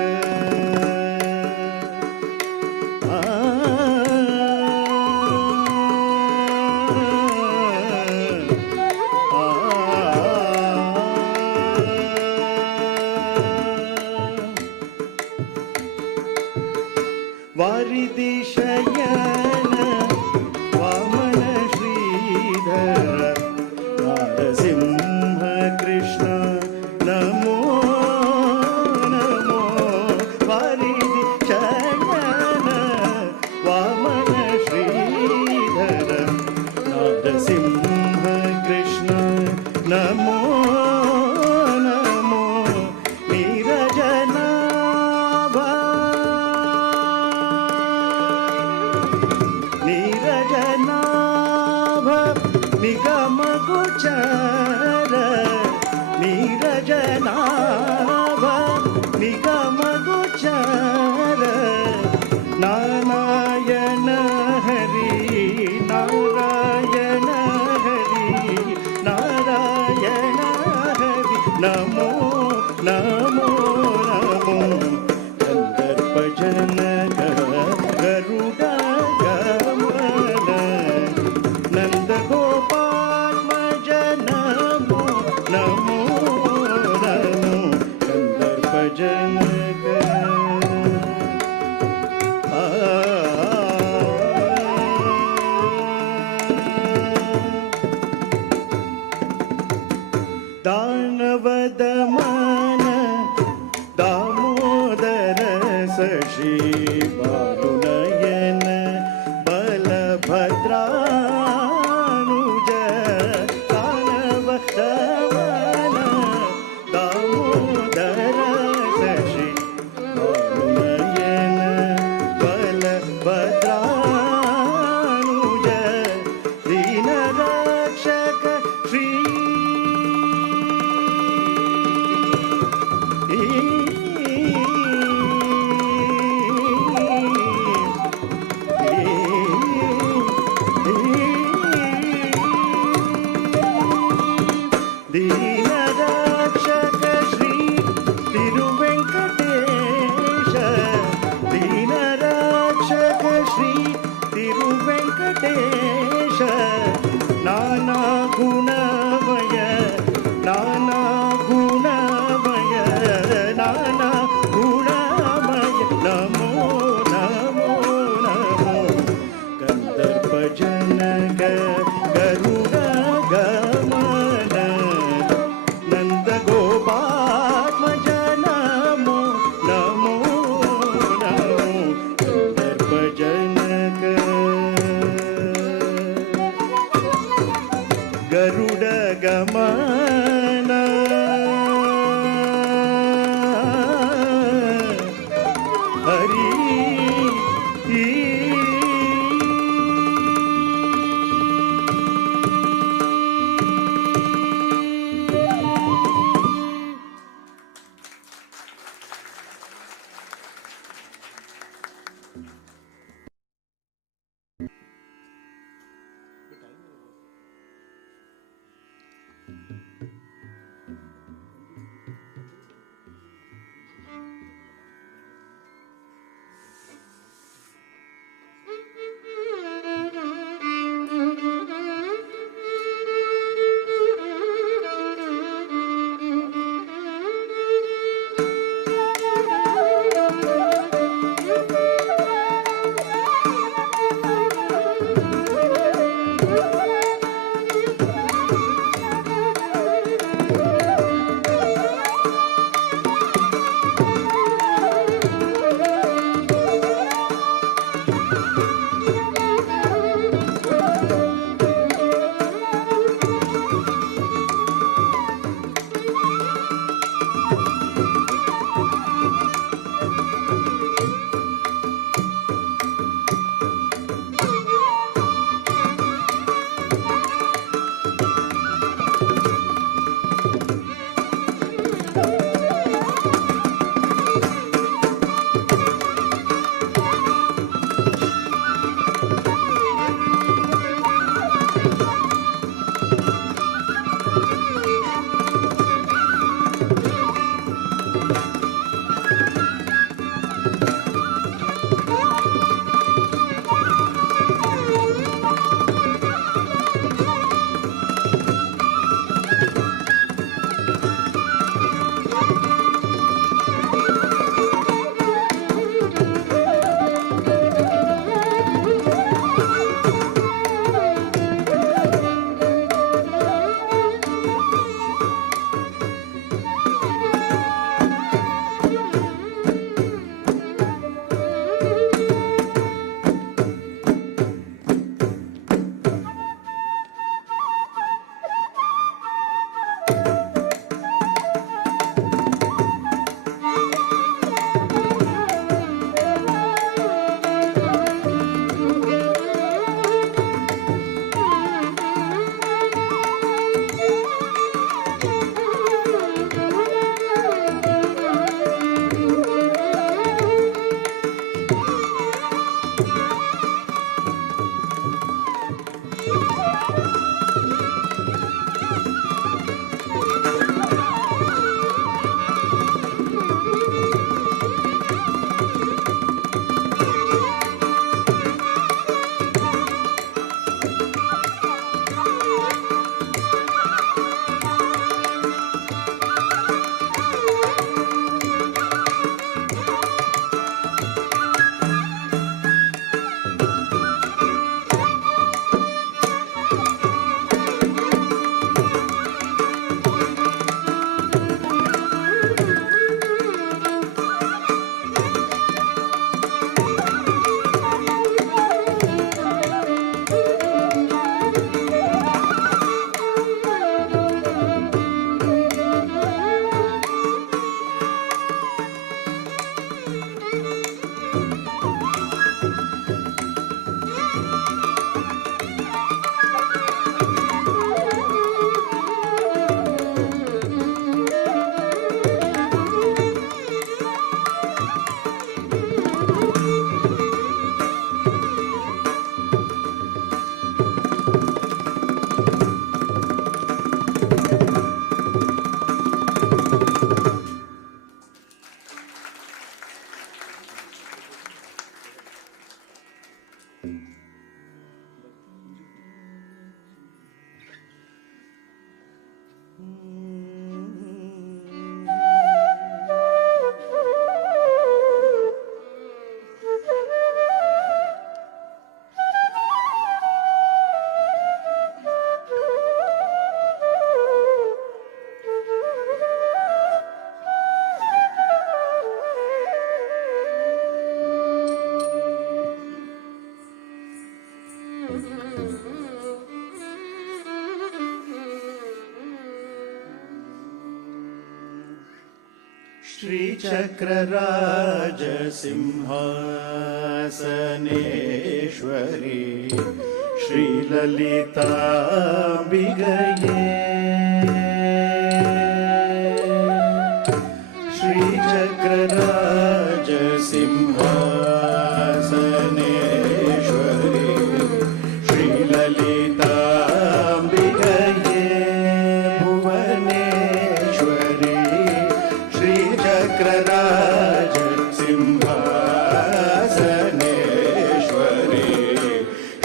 ವಾರಿದಿ ಶಯನ ವಾಮನ ಶ್ರೀಧರ ನರಸಿಂಹ ಕೃಷ್ಣ ನಮೋ ನಮೋ ವಾರಿದಿ ಶಯನ ವಾಮನ ಶ್ರೀಧರ ನರಸಿಂಹ ಕೃಷ್ಣ ನಮೋ ನಮೋ ನೀರಜನಾಭ ನೀರಜನಾಭ ನಿಗಮ ಗೋಚರ ನೀರಜನಾಭ ನಿಗಮ ಗೋಚರ ನಾರಾಯಣ ಹರಿ ನಾರಾಯಣ ಹರಿ ನಾರಾಯಣ ಹರಿ ನಮೋ ನಮೋ ನಮೋ ಕಂದರ್ಪಜನಕ ಗರುಡ ಗಮನ ನಂದ ಗೋಪಾತ್ಮಜ ನಮೋ श्रीचक्रराजसिंहासनेश्वरी श्रीललिताम्बिकये श्रीचक्रराजसिंहासनेश्वरी श्रीललिताम्बिकये भुवनेश्वरी श्रीचक्रराजसिंहासनेश्वरी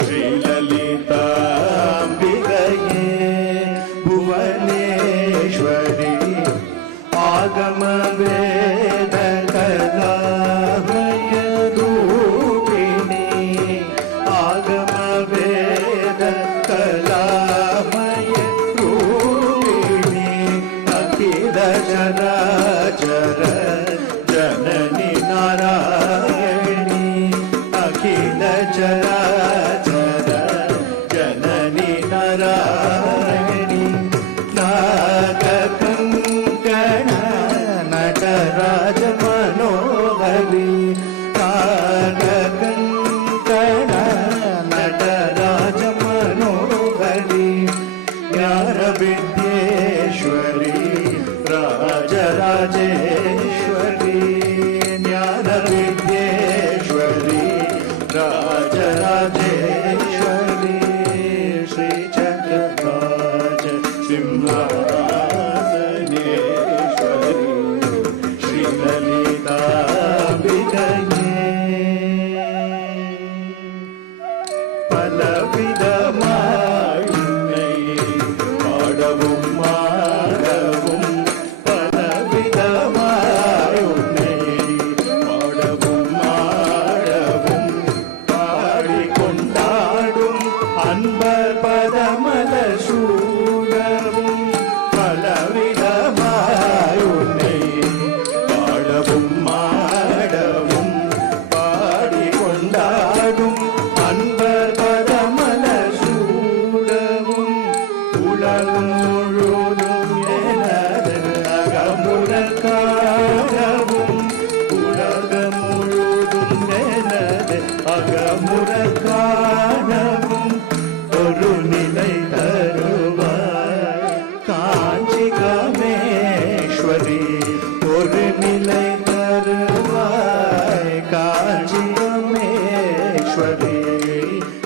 श्रीललिताम्बिकये भुवनेश्वरी आगमवेदकलामय रूपिणी आगमवेदकलामय रूपिणी अखिल चराचर जननी नारायणी अखिल चराचर जननी नारायणी नागकङ्कण नटराज मनोहरी नागकङ्कण नटराज मनोहरी ज्ञानविद्येश्वरी राजराजेश्वरी ज्ञानविद्येश्वरी राजराजेश्वरी श्रीचक्रराज सिंहासनेश्वरी श्रीललिताम्बिकये பலவிதமாயுன்னை பாடவும் மாடவும் பலவிதமாயுன்னை பாடவும் மாடவும் பாடிக்கொண்டாடும் அன்பர் பதமல சூடவும் பலவிதமாயுன்னை பாடவும் மாடவும் பாடிக்கொண்டாடும் அன்பர் பதமல சூடவும் உலகம் முழுதும் எனது அகமுறக்காகவும் உலகம் முழுதும் எனது அகமுறக்காகவும் ஒரு நிலை தருவாய் காஞ்சி காமேஸ்வரி ஒரு நிலை தருவாய் காஞ்சி காமேஸ்வரி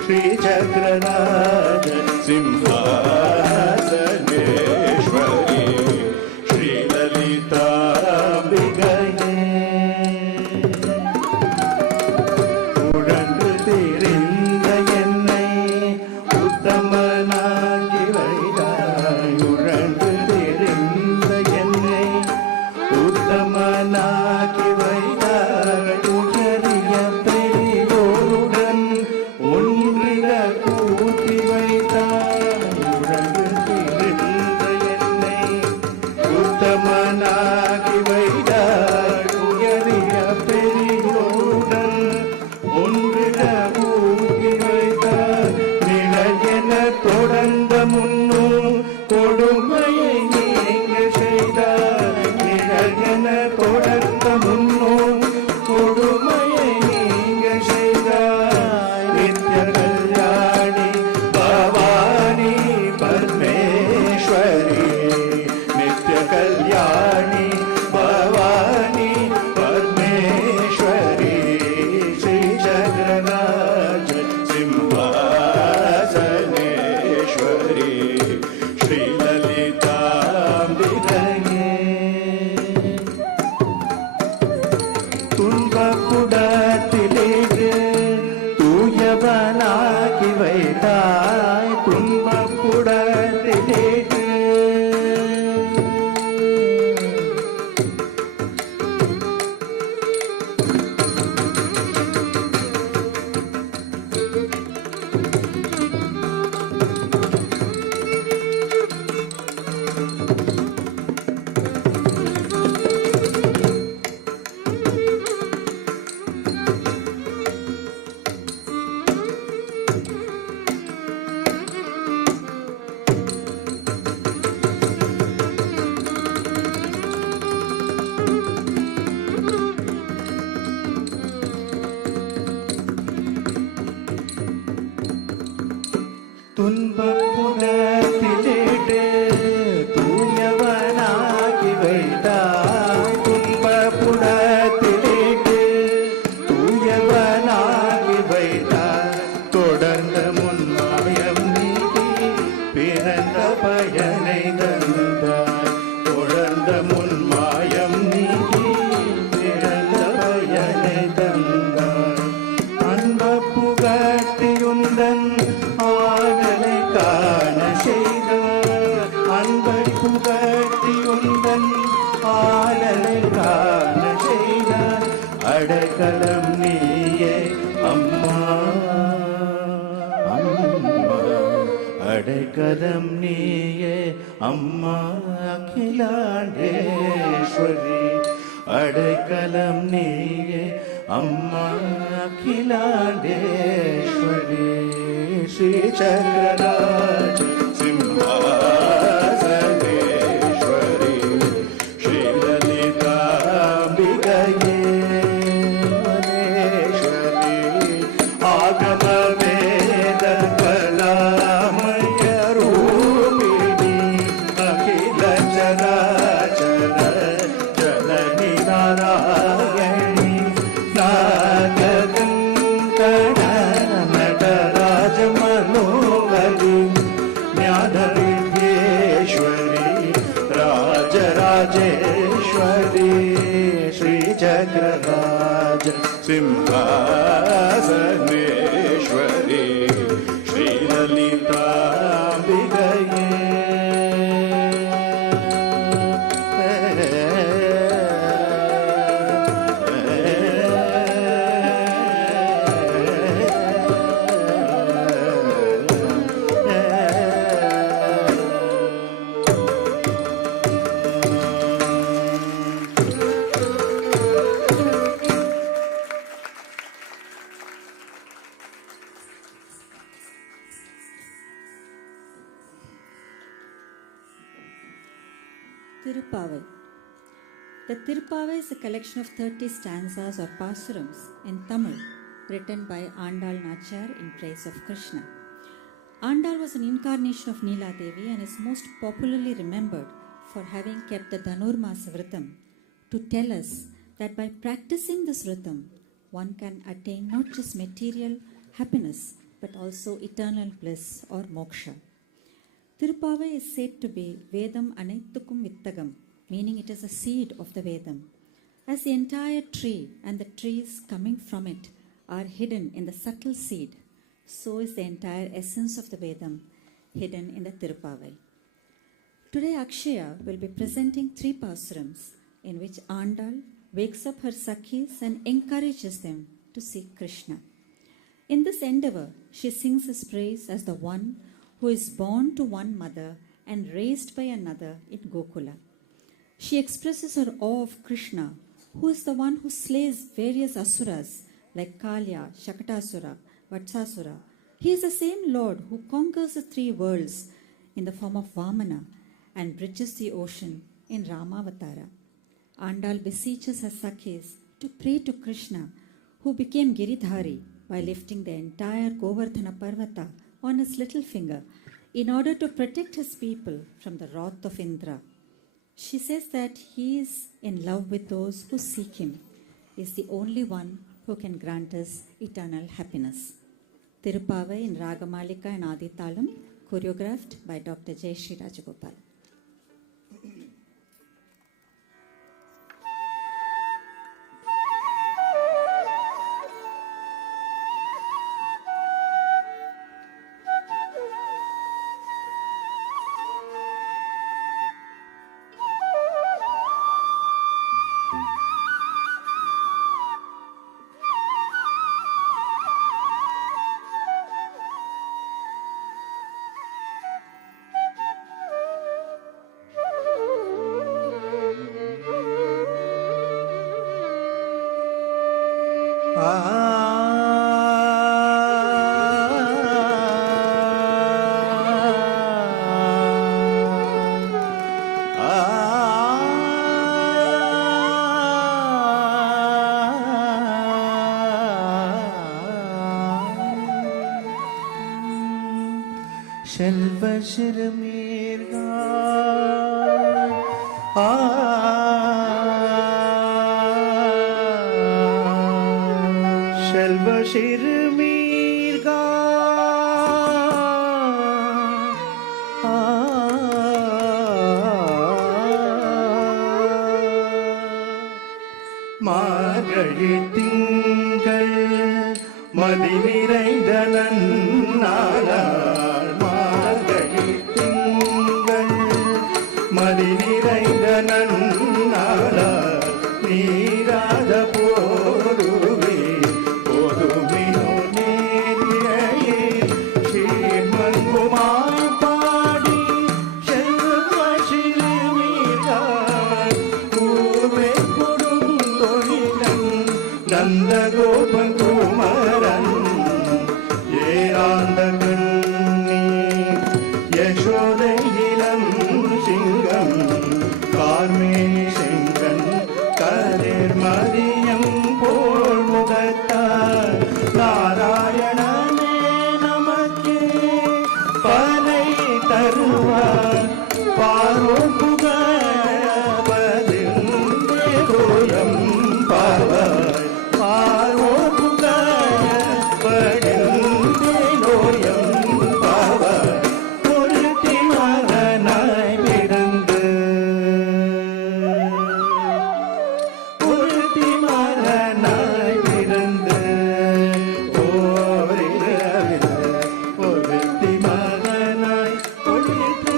श्रीचक्रराज सिंहासनेश्वरी श्रीललिताम्बिकये உழன்று தெரிந்த என்னை உத்தமனாகி வைத்தாய் உழன்று தெரிந்த என்னை உத்தமனாகி வைத்தாய் உயரிய பெரியோருடன் ஒன்றிட கூட்டி வைத்தாய் உழன்று தெரிந்த என்னை உத்தமனாகி வைத்தாய் உயரிய பெரியோருடன் ஒன்றிட கூட்டி வைத்தாய் நிழல் தொடர்ந்த முன்னும் கொடுமையை நீங்க செய்தாய் நிழல் தொடர்ந்த முன்னும் கொடுமையை நீங்க செய்தாய் நித்ய கல்யாணி பவானி பரமேஸ்வரி நித்ய கல்யாணி பவானி பரமேஸ்வரி श्रीचक्रराज सिंहासनेश्वरी श्रीललिताम्बिकये துன்பப்புடத்திலேயே தூயவனாகி வைத்தாய் துன்பப்புடத்திலேயே துன்பப்புணத்திலிட்டு தூயவனாகி வைத்தாய். துன்பப்புணத்திலிட்டு தூயவனாகி வைத்தாய். தொடர்ந்த முன்மாயம் நீக்கி பிறந்த பயனை தந்தாய். தொடர்ந்த முன்மாயம் நீக்கி பிறந்த பயனை தந்தாய். அன்ப புகட்டியுந்தன் ஆடலை காண செய்தார். அன்பை புகட்டியுந்தன் ஆடலை காண செய்தார். அடைக்கலம் நீயே அம்மா அம்மா. அடைக்கலம் நீயே அம்மா அகிலாண்டேஸ்வரி. அடைக்கலம் நீயே அம்மா அகிலாண்டேஸ்வரி. ஸ்ரீ சக்கரராஜ சிம்ஹாசனேஸ்வரி. ஸ்ரீ லலிதாம்பிகையே மனேஸ்வரி. ஆகம வேத கலாமய ரூபிணி. அகில சராச்சர Janani Narayani. நாககங்கண Nataraja Manohari. ஞானவித்யேஸ்வரி Rajarajeswari. Sri சக்கரராஜ Simhasaneswari. Sri லலிதாம்பிகையே. Tirupavai. The Tirupavai is a collection of 30 stanzas or pasurams in Tamil written by Andal Nachar in praise of Krishna. Andal was an incarnation of Neela Devi and is most popularly remembered for having kept the Dhanurmasa Vratam to tell us that by practicing this Vratam, one can attain not just material happiness but also eternal bliss or moksha. Tirupavai is said to be Vedam Anaithukum Vittagam, meaning it is a seed of the Vedam. As the entire tree and the trees coming from it are hidden in the subtle seed, so is the entire essence of the Vedam hidden in the Tirupavai. Today Akshaya will be presenting 3 pasurams in which Andal wakes up her Sakhis and encourages them to seek Krishna. In this endeavor, she sings his praise as the one who is born to one mother and raised by another in Gokula. She expresses her awe of Krishna, who is the one who slays various asuras like Kalya, Shakatasura, Vatsasura. He is the same Lord who conquers the 3 worlds in the form of Vamana and bridges the ocean in Ramavatara. Andal beseeches her Sakhis to pray to Krishna, who became Giridhari by lifting the entire Govardhana Parvata on his little finger in order to protect his people from the wrath of Indra. She says that he is in love with those who seek him, is the only one who can grant us eternal happiness. Tirupavai in Ragamalika and Aditalam, choreographed by Dr. Jayashree Rajagopal. செல்வ சிறுமீர்கள் செல்வ சிறுமீர்கள் மார்கழி திங்கள் மதி நிறைந்த நன்னாளால் மார்கழி திங்கள் மதி நிறைந்த நன்னாளால் நீராத போதுவே போதுமினோ நேரிழையே சீர்மங்குமாய் பாடி செல்வ சிறுமீர்கள் கூர்வே கொடுந்தொழிலன் நந்தகோபன் குமரன் ஏராந்த கண்ணி யசோதை இளம் சிங்கம் கார்மேனி செங்கன் கதிர் மதியம் போல் முகத்தார் நாராயணனே நமக்கே பனை தருவார் பாரோ புகழபதில் தேரோயம் பாவாய் பாரோ புகழபதில் தேரோயம் பாவாய் ஒருத்தி மகனாய் பிறந்து ஒருத்தி மகனாய் பிறந்து ஓரிரவில் ஒருத்தி மகனாய் ஒளித்து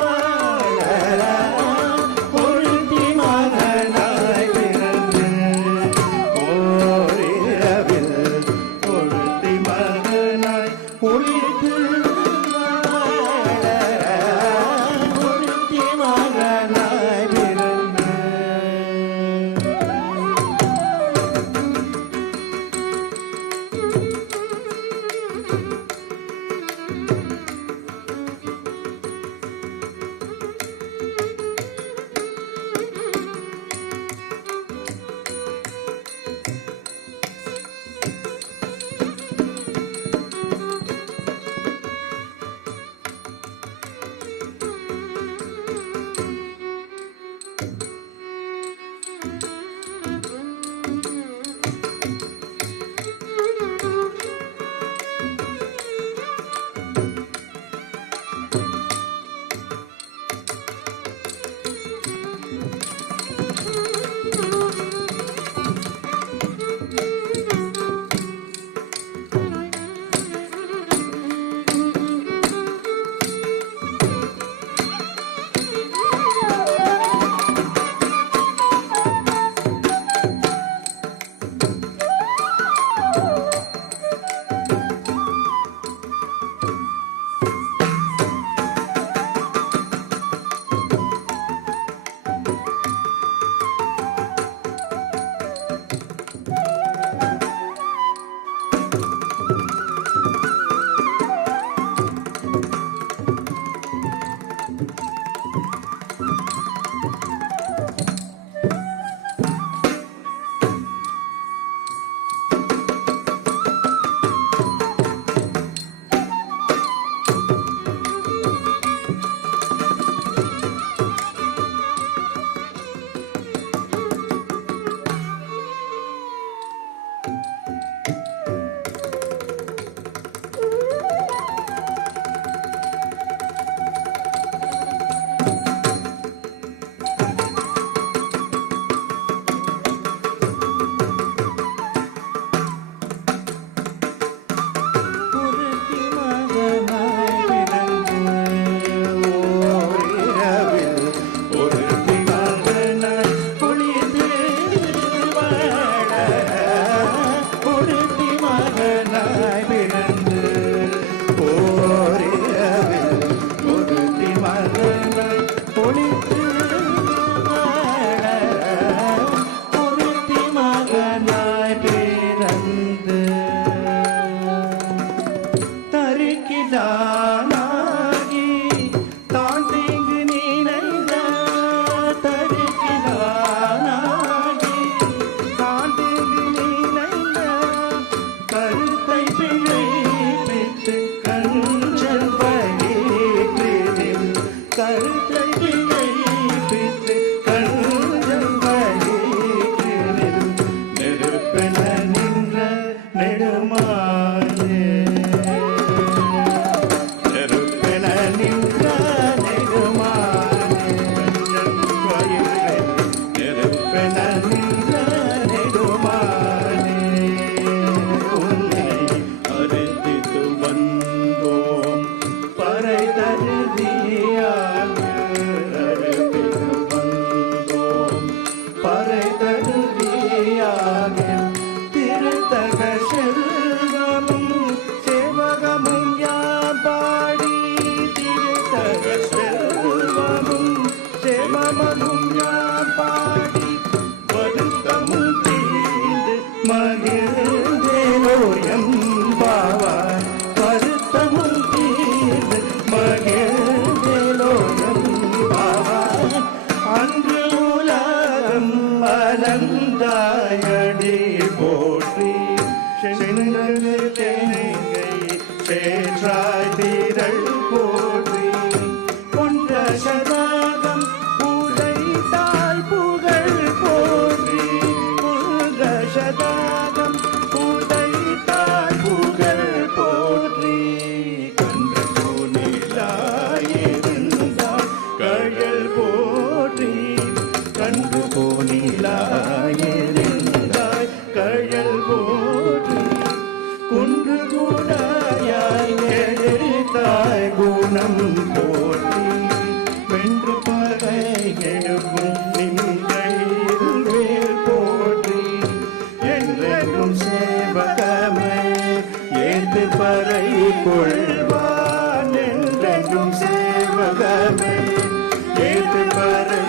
வாழலாம் ஒருத்தி மகனாய் பிறந்து ஓரிரவில் ஒருத்தி மகனாய் ஒளித்து வாழலாம் ஒருத்தி மகனாய் பிறந்து கருத்தை பிழை பெற்று கஞ்சல் ஏற்றாய் தீரள் போற்றி கொன்ற சதாகம் உடைத்தாய் புகழ் போற்றி கொன்ற சதாகம் உடைத்தாய் புகழ் போற்றி கன்று போனிலாயிருந்தாய் கழல் போற்றி கன்று போனிலாயிருந்தாய் கழல் போற்றி குன்று குடையாய் எழுத்தாய் குணம் போற்றி வென்று பகை கெடுக்கும் நின்கையில் வேல் போற்றி என்றென்றும் சேவகமே ஏத்து பறை கொள்வான் என்றென்றும் சேவகமே ஏத்து பறை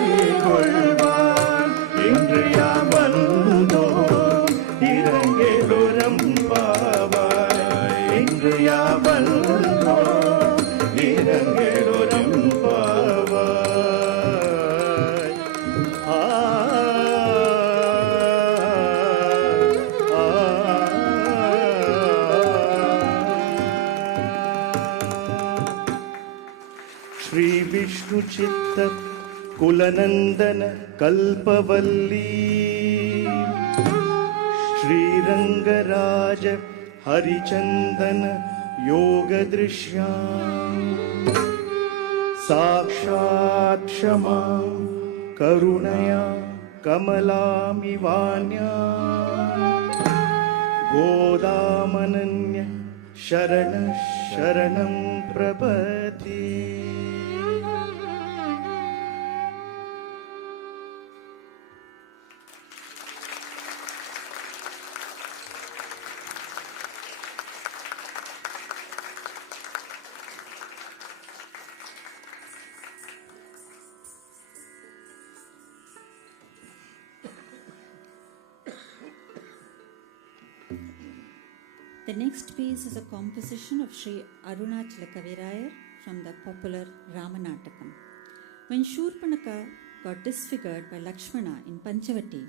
கொள்வான் இன்று யாம் வந்தோம் இறங்கெழுரம் பாவாய் இன்று யாம் வந்தோம் இறங்கெழுரம் பாவாய் श्री विष्णु चित्त कुलनंदन कल्पवल्ली श्रीरंगराज हरिचंदन योग दृश्या साक्षात् क्षमा करुणया कमलामिवान्या गोदामनन्य शरण शरणं प्रपद्ये The next piece is a composition of Sri Arunachala Kavirayar from the popular Ramanatakam. When Shurpanaka got disfigured by Lakshmana in Panchavati,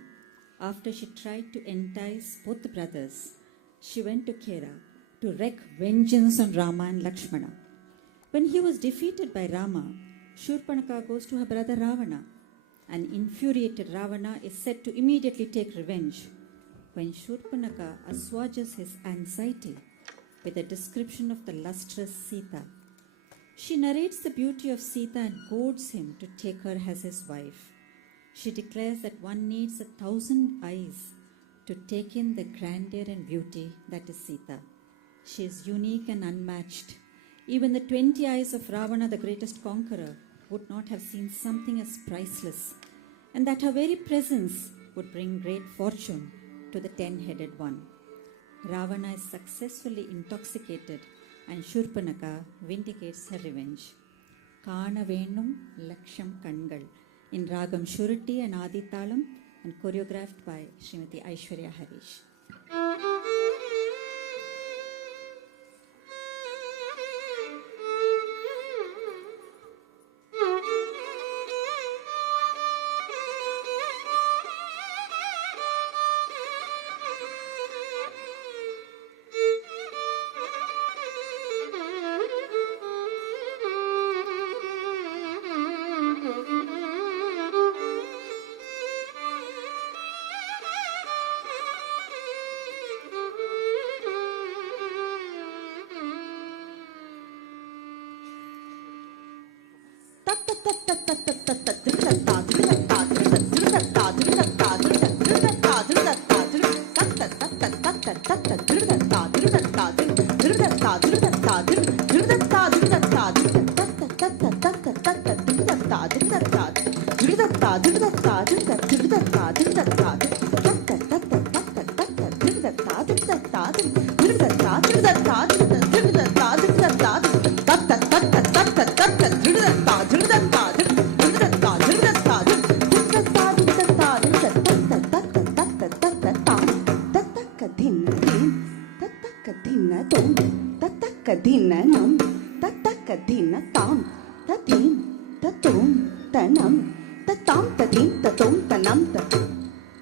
after she tried to entice both the brothers, she went to Kera to wreak vengeance on Rama and Lakshmana. When he was defeated by Rama, Shurpanaka goes to her brother Ravana. An infuriated Ravana is said to immediately take revenge. When Shurpanaka assuages his anxiety with a description of the lustrous Sita, she narrates the beauty of Sita and goads him to take her as his wife. She declares that one needs 1,000 eyes to take in the grandeur and beauty that is Sita. She is unique and unmatched. Even the 20 eyes of Ravana, the greatest conqueror, would not have seen something as priceless, and that her very presence would bring great fortune to the 10-headed one. Ravana is successfully intoxicated and Shurpanaka vindicates her revenge. Kana Venum Laksham Kangal in Ragam Shurati and Aditalam and choreographed by Srimati Aishwarya Harish.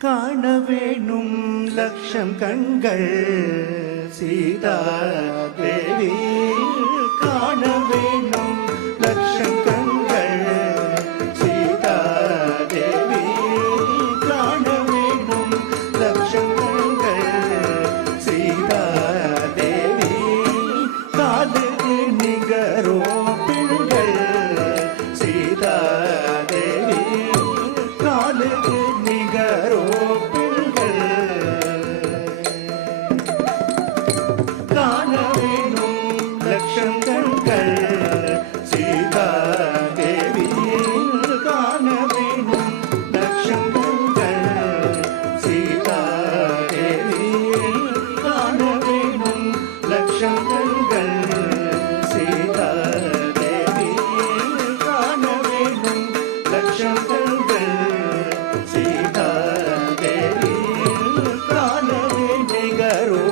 காணவேணும் லட்சம் கண்கள் சீதா தேவி காண வேணும் லட்சம் கண்கள் சீதா தேவி காண வேணும் லட்சம் கண்கள் சீதா தேவி காதுக்கு நிகரோ பிள்ளைகள் சீதா தேவி காலுக்கு நிகரோ காண வேணும் லட்சம் கண்கள் சீதா தேவி காண வேணும் லட்சம் கண்கள் சீதா தேவி காண வேணும் லட்சம் கண்கள் சீதா தேவி காண வேணும் லட்சம் கண்கள் சீதா தேவி காண நிகரோ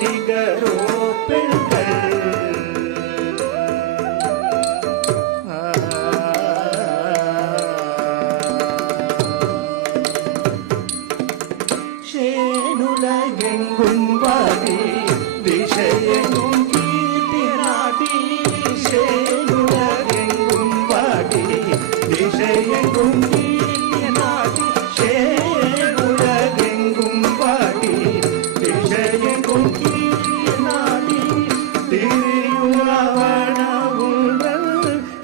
நிகரோ பெண்கள் சேனுலகெங்கும் வாடி திசையெங்கும் கீர்த்தி நாடி சேனுலகெங்கும் வாடி திசையெங்கும் கீர்த்தி நாடி சேனுலகெங்கும் வாடி திசையெங்கும்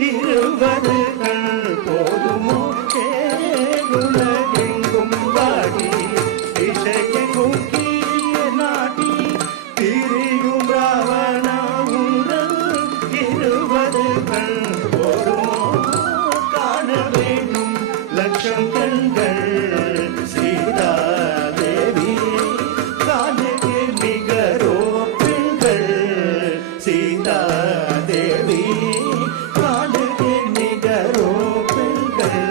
இருவர்கள் போதுமோ உலகெங்கும் வாடி திசையெங்கும் நாடி திரியும் ராவண இருவர்கள் போதுமோ காண வேணும் லட்சம் கண்கள் சீதா தேவி காணுக்கு நிகரோ பெண்கள் சீதா தேவி காணுக்கு நிகரோ பெண்கள்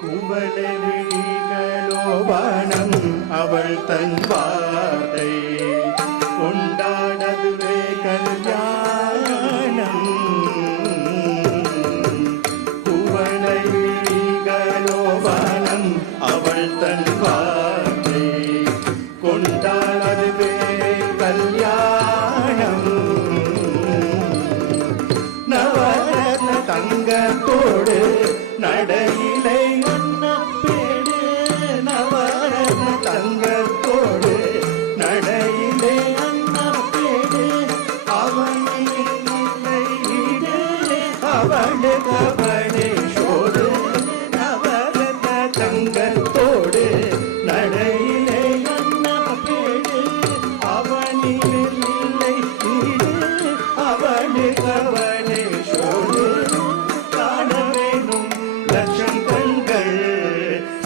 குவளை விழிகளோ வானம் அவள் தன் வார்த்தை கொண்டாடதுவே கல்யாணம் குவளை விழிகளோ வானம் அவள் தன் வார்த்தை கொண்டாடதுவே கல்யாணம் நவரத்ன தங்கத்தோடு நடையிலை அன்னப்பேடு நவரத்ன தங்கத்தோடு நடையிலே அன்னப்பேடு அவனில்லை ஈடு அவளு கவனேஷோடு நவரத்ன தங்கத்தோடு நடையிலே அன்னப்பேடு அவனில்லை ஈடு அவளு கவனேஷோடு காண வேணும் லட்சம் கண்கள்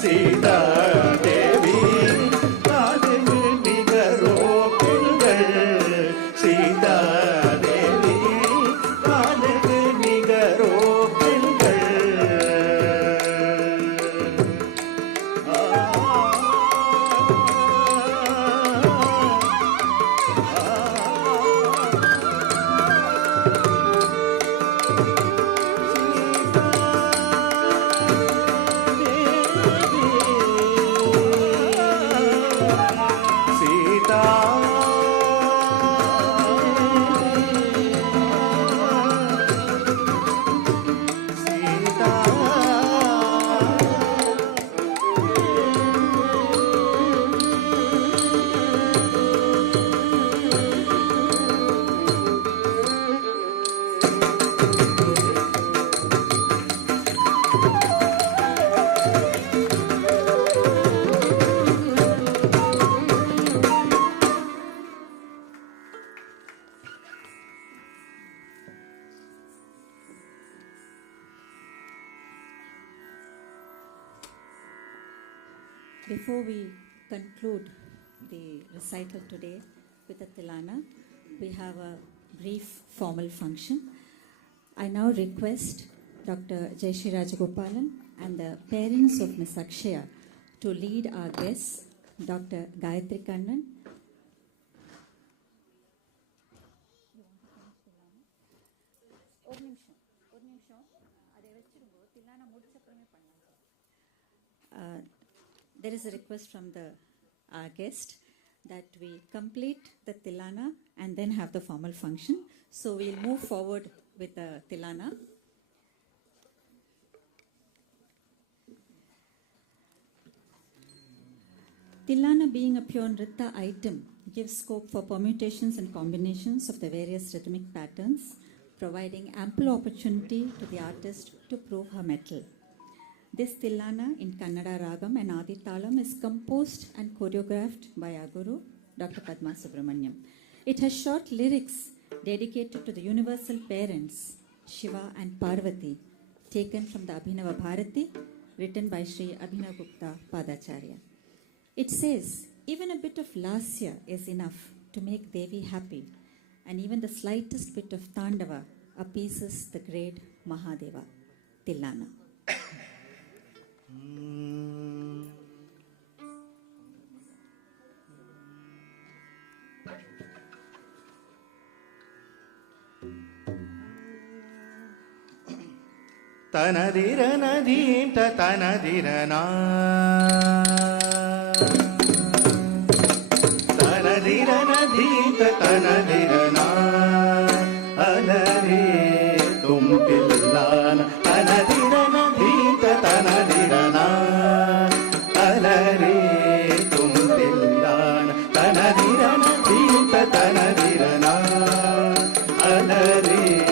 சீதா தேவி காதுக்கு நிகரோ பெண்கள் சீதா தேவி காதுக்கு நிகரோ பெண்கள் Sita Sita Before we conclude the recital today with a tilana, we have a brief formal function. I now request Dr. Jayashree Rajagopalan and the parents of Ms. Akshaya to lead our guests, Dr. Gayatri Kannan, There is a request from our guest that we complete the Tilana and then have the formal function. So we'll move forward with the Tilana. Tilana, being a pure Nritta item, gives scope for permutations and combinations of the various rhythmic patterns, providing ample opportunity to the artist to prove her mettle. This Tilana in Kannada Ragam and Auditorium is composed and choreographed by our guru, Dr. Padma Subramaniam. It has short lyrics dedicated to the universal parents, Shiva and Parvati, taken from the Abhinava Bharati, written by Sri Abhinav Gupta Padacharya. It says, even a bit of lasya is enough to make Devi happy, and even the slightest bit of Tandava appeases the great Mahadeva. Tilana. Tanadiranadim ta tanadirana Tanadiranadim ta tanadirana Alare tum tillana Tanadiranadim ta tanadirana Alare tum tillana Tanadiranadim ta tanadirana Alare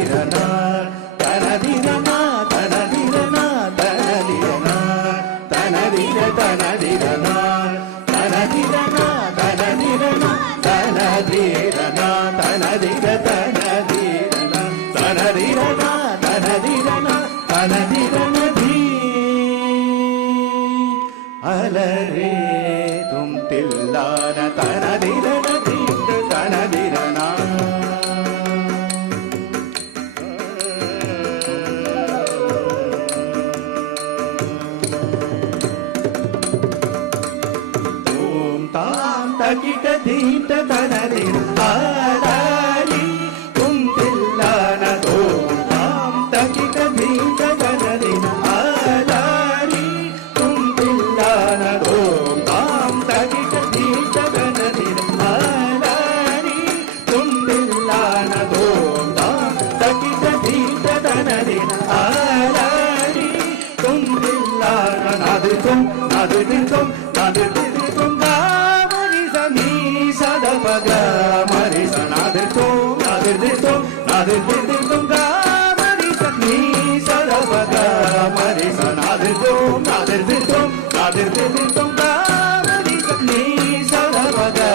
தனதிரனா தனதிரனா தனதிரனா தனதிரனா தனதிர தனதிரனா தனதிரனா தனதிரனா தனதிரனா தனதிர தனதிரனா தனதிரனா தனதிரனா தனதிரனதி அலரே தும் தில்லான தனதிரனதி தனதிரனா தகிட தீட்ட தனதிர ஆடாரி தும் தில்லான தோம் தகிட தீட்ட தனதிர ஆடாரி தும் தில்லான தோம் தாம் தகிட தீட்ட தனதிர ஆடாரி தும் தில்லான தோம் தாம் தகிட தீட்ட தனதிர ஆடாரி தும் தில்லான நதுதும் நதுதிதும் நதுதிதும் Sadapaga Marisa Nadirtum Nadirtum Nadirtum Marisa Ni Sadapaga Marisa Nadirtum Nadirtum Nadirtum Marisa Ni Sadapaga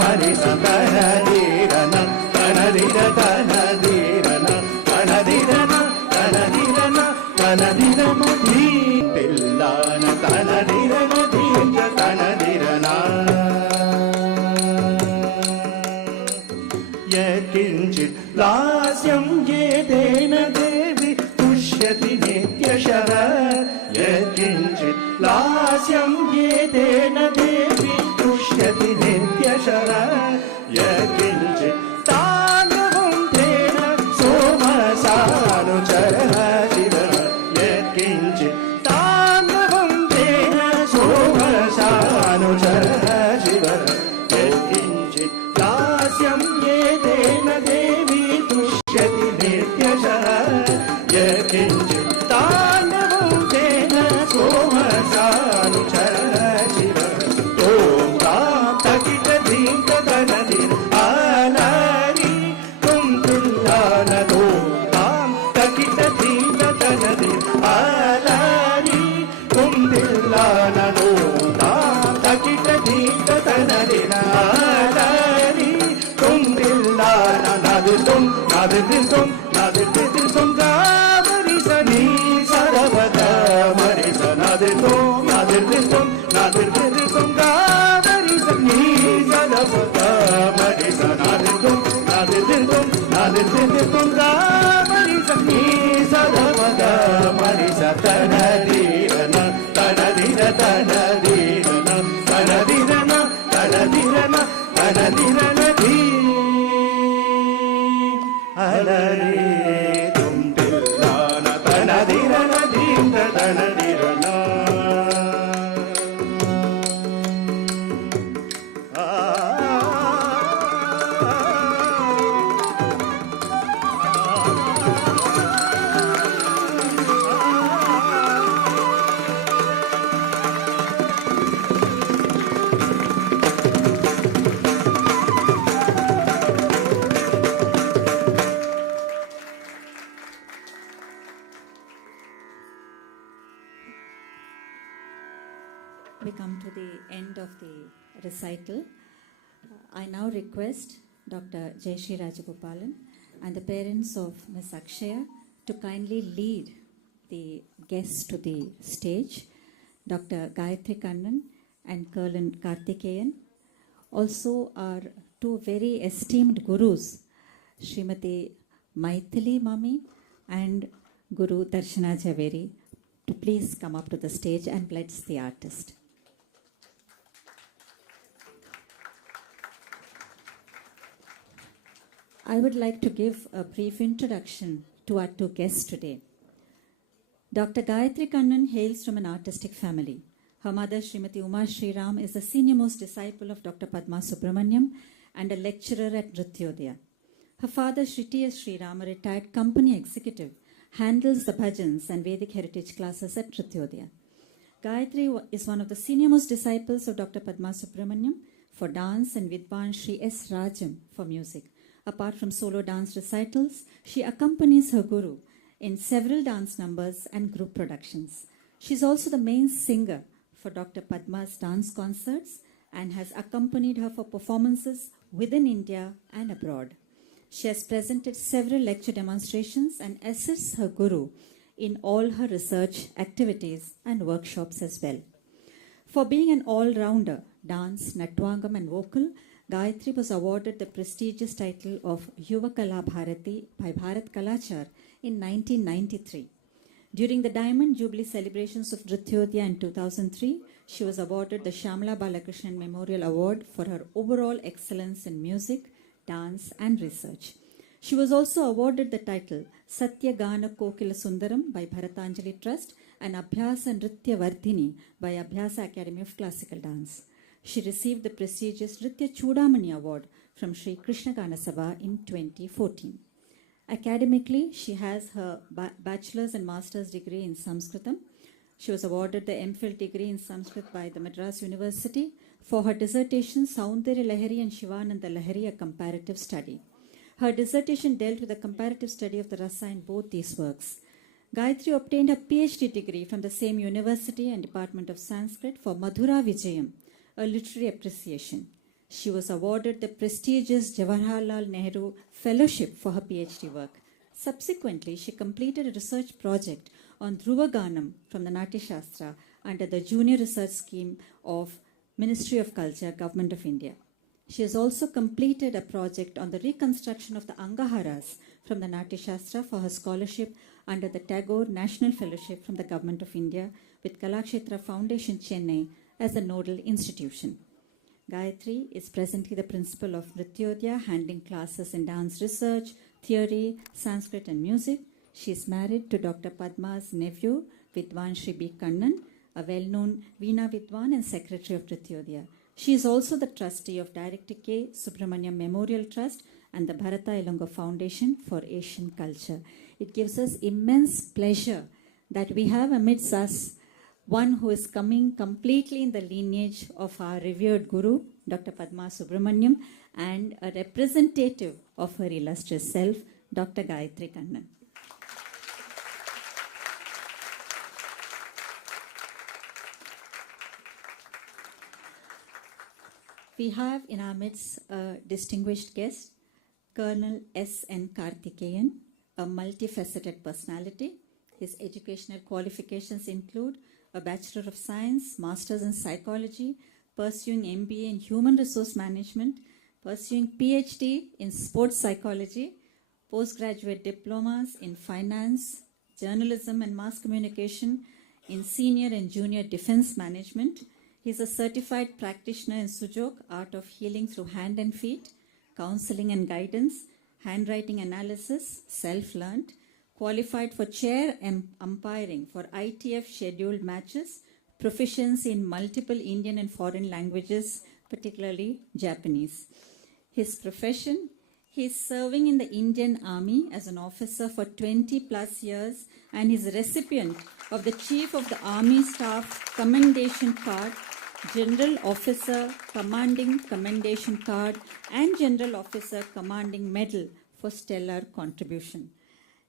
Marisa Tanadirana Tanadira Tanadirana Tanadirana Tanadirana Tanadirana Tillana Tanadirana Tinja Tanadirana किंचित लास्यं येदेन देवी पुष्यति नित्यशः यत्किंचित लास्यं येदेन देवी पुष्यति नित्यशः यत्किंचित ताण्डवं तेन सोमसानुचरः शिवः यत्किंचित ताण्डवं तेन सोमसानुचरः शिवः यत्किंचित लास्यं येदेन देवी तुष्यति नित्यशः यत्किंचित ताण्डवं तेन सोमसानुचरः शिवः ॐ तां तकिटधीन्ततनदिर आलारि तुं तिल्लानदो तां तकिटधीन्ततनदिर आलारि तुं तिल्लानदो तां तकिटधीन्ततनदिर आलारि Nadirtum, nadirtum, nadirtum, Marisa ni Saravaga, Marisa nadirtum, nadirtum, nadirtum, Marisa ni Saravaga, Marisa nadirtum, nadirtum, nadirtum, Marisa ni Saravaga, Marisa tanadirana, tanadira, tanadirana, tanadirana, tanadirana, tanadirana di. Alare tum tillana tanadirana dinda tanadirana We come to the end of the recital. I now request Dr. Jayashree Rajagopalan and the parents of Ms. Akshaya to kindly lead the guests to the stage, Dr. Gayatri Kannan and Colonel Karthikeyan. Also our two very esteemed gurus, Srimati Maithili Mami and Guru Darshana Javeri, to please come up to the stage and bless the artist. I would like to give a brief introduction to our two guests today. Dr. Gayatri Kannan hails from an artistic family. Her mother, Srimati Uma Sriram, is the senior-most disciple of Dr. Padma Subramaniam and a lecturer at Nrithyodaya. Her father, Sri T.S. Sriram, a retired company executive, handles the bhajans and Vedic heritage classes at Nrithyodaya. Gayatri is one of the senior-most disciples of Dr. Padma Subramaniam for dance and Vidwan Sri S. Rajam for music. Apart from solo dance recitals, she accompanies her guru in several dance numbers and group productions. She is also the main singer for Dr. Padma's dance concerts and has accompanied her for performances within India and abroad. She has presented several lecture demonstrations and assists her guru in all her research activities and workshops as well. For being an all-rounder, dance, Natvangam and vocal, Gayatri was awarded the prestigious title of Yuva Kala Bharati by Bharat Kalachar in 1993. During the Diamond Jubilee celebrations of Nrithyodaya in 2003, she was awarded the Shyamala Balakrishnan Memorial Award for her overall excellence in music, dance and research. She was also awarded the title Satya Gana Kokila Sundaram by Bharatanjali Trust and Abhyasa Nritya Vardhini by Abhyasa Academy of Classical Dance. She received the prestigious Nritya Chudamani Award from Sri Krishna Gana Sabha in 2014. Academically, she has her bachelor's and master's degree in Sanskritam. She was awarded the MPhil degree in Sanskrit by the Madras University for her dissertation Saundarya Lahari and Shivananda Lahari, a comparative study. Her dissertation dealt with a comparative study of the rasa in both these works. Gayatri obtained her PhD degree from the same university and Department of Sanskrit for Madhura Vijayam, a literary appreciation. She was awarded the prestigious Jawaharlal Nehru Fellowship for her PhD work. Subsequently, she completed a research project on Dhruva Ganam from the Natya Shastra under the Junior Research Scheme of Ministry of Culture, Government of India. She has also completed a project on the reconstruction of the Angaharas from the Natya Shastra for her scholarship under the Tagore National Fellowship from the Government of India with Kalakshetra Foundation, Chennai as the nodal institution. Gayatri is presently the principal of Nrithyodaya, handling classes in dance research, theory, Sanskrit and music. She is married to Dr. Padma's nephew, Vidwan Shri B. Kannan, a well-known Veena Vidwan and secretary of Nrithyodaya. She is also the trustee of Director K. Subramaniam Memorial Trust and the Bharata Aiyengar Foundation for Asian Culture. It gives us immense pleasure that we have amidst us one who is coming completely in the lineage of our revered Guru, Dr. Padma Subramaniam, and a representative of her illustrious self, Dr. Gayatri Kannan. We have in our midst a distinguished guest, Colonel S.N. Karthikeyan, a multifaceted personality. His educational qualifications include a Bachelor of Science, Masters in Psychology, pursuing MBA in Human Resource Management, pursuing PhD in Sports Psychology, postgraduate diplomas in Finance, Journalism and Mass Communication, in Senior and Junior Defense Management. He is a certified practitioner in Sujok, Art of Healing through Hand and Feet, Counseling and Guidance, Handwriting Analysis, Self-Learned, qualified for chair and umpiring for ITF scheduled matches, proficiency in multiple Indian and foreign languages, particularly Japanese. His profession, he is serving in the Indian Army as an officer for 20 plus years and is a recipient of the Chief of the Army Staff Commendation Card, General Officer Commanding Commendation Card and General Officer Commanding Medal for stellar contribution.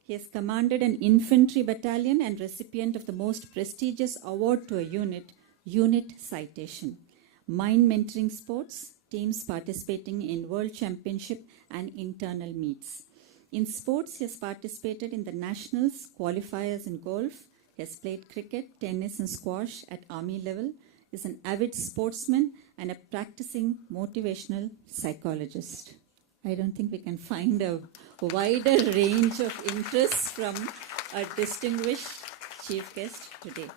He has commanded an infantry battalion and recipient of the most prestigious award to a unit, Unit Citation. Mind mentoring sports, teams participating in World Championship and internal meets. In sports, he has participated in the nationals, qualifiers in golf. He has played cricket, tennis and squash at army level. He is an avid sportsman and a practicing motivational psychologist. I don't think we can find a wider range of interests from a distinguished chief guest today.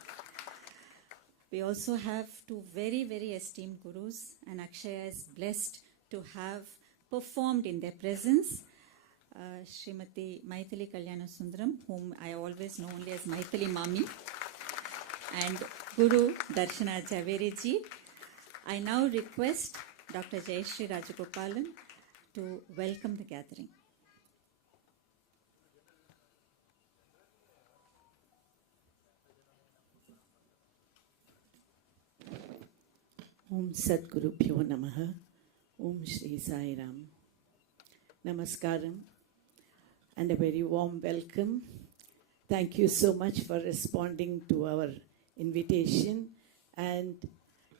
We also have two very, very esteemed gurus, and Akshaya is blessed to have performed in their presence. Srimati Maithili Kalyanasudaram, whom I always know only as Maithili Mami, and Guru Darshana Javeri ji. I now request Dr. Jayashree Rajagopalan to welcome the gathering. Om Sadguru Pyo Namaha. Om Shri Sai Ram. Namaskaram and a very warm welcome. Thank you so much for responding to our invitation and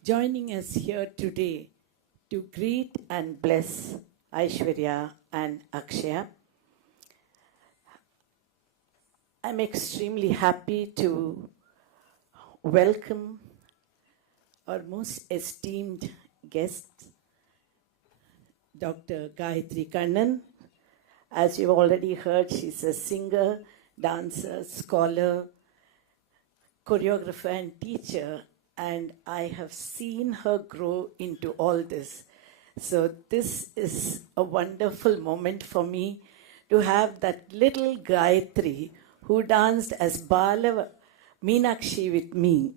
joining us here today to greet and bless Aishwarya and Akshaya. I'm extremely happy to welcome our most esteemed guest, Dr. Gayatri Kannan. As you've already heard, she's a singer, dancer, scholar, choreographer, and teacher, and I have seen her grow into all this. So, this is a wonderful moment for me to have that little Gayatri who danced as Bala Meenakshi with me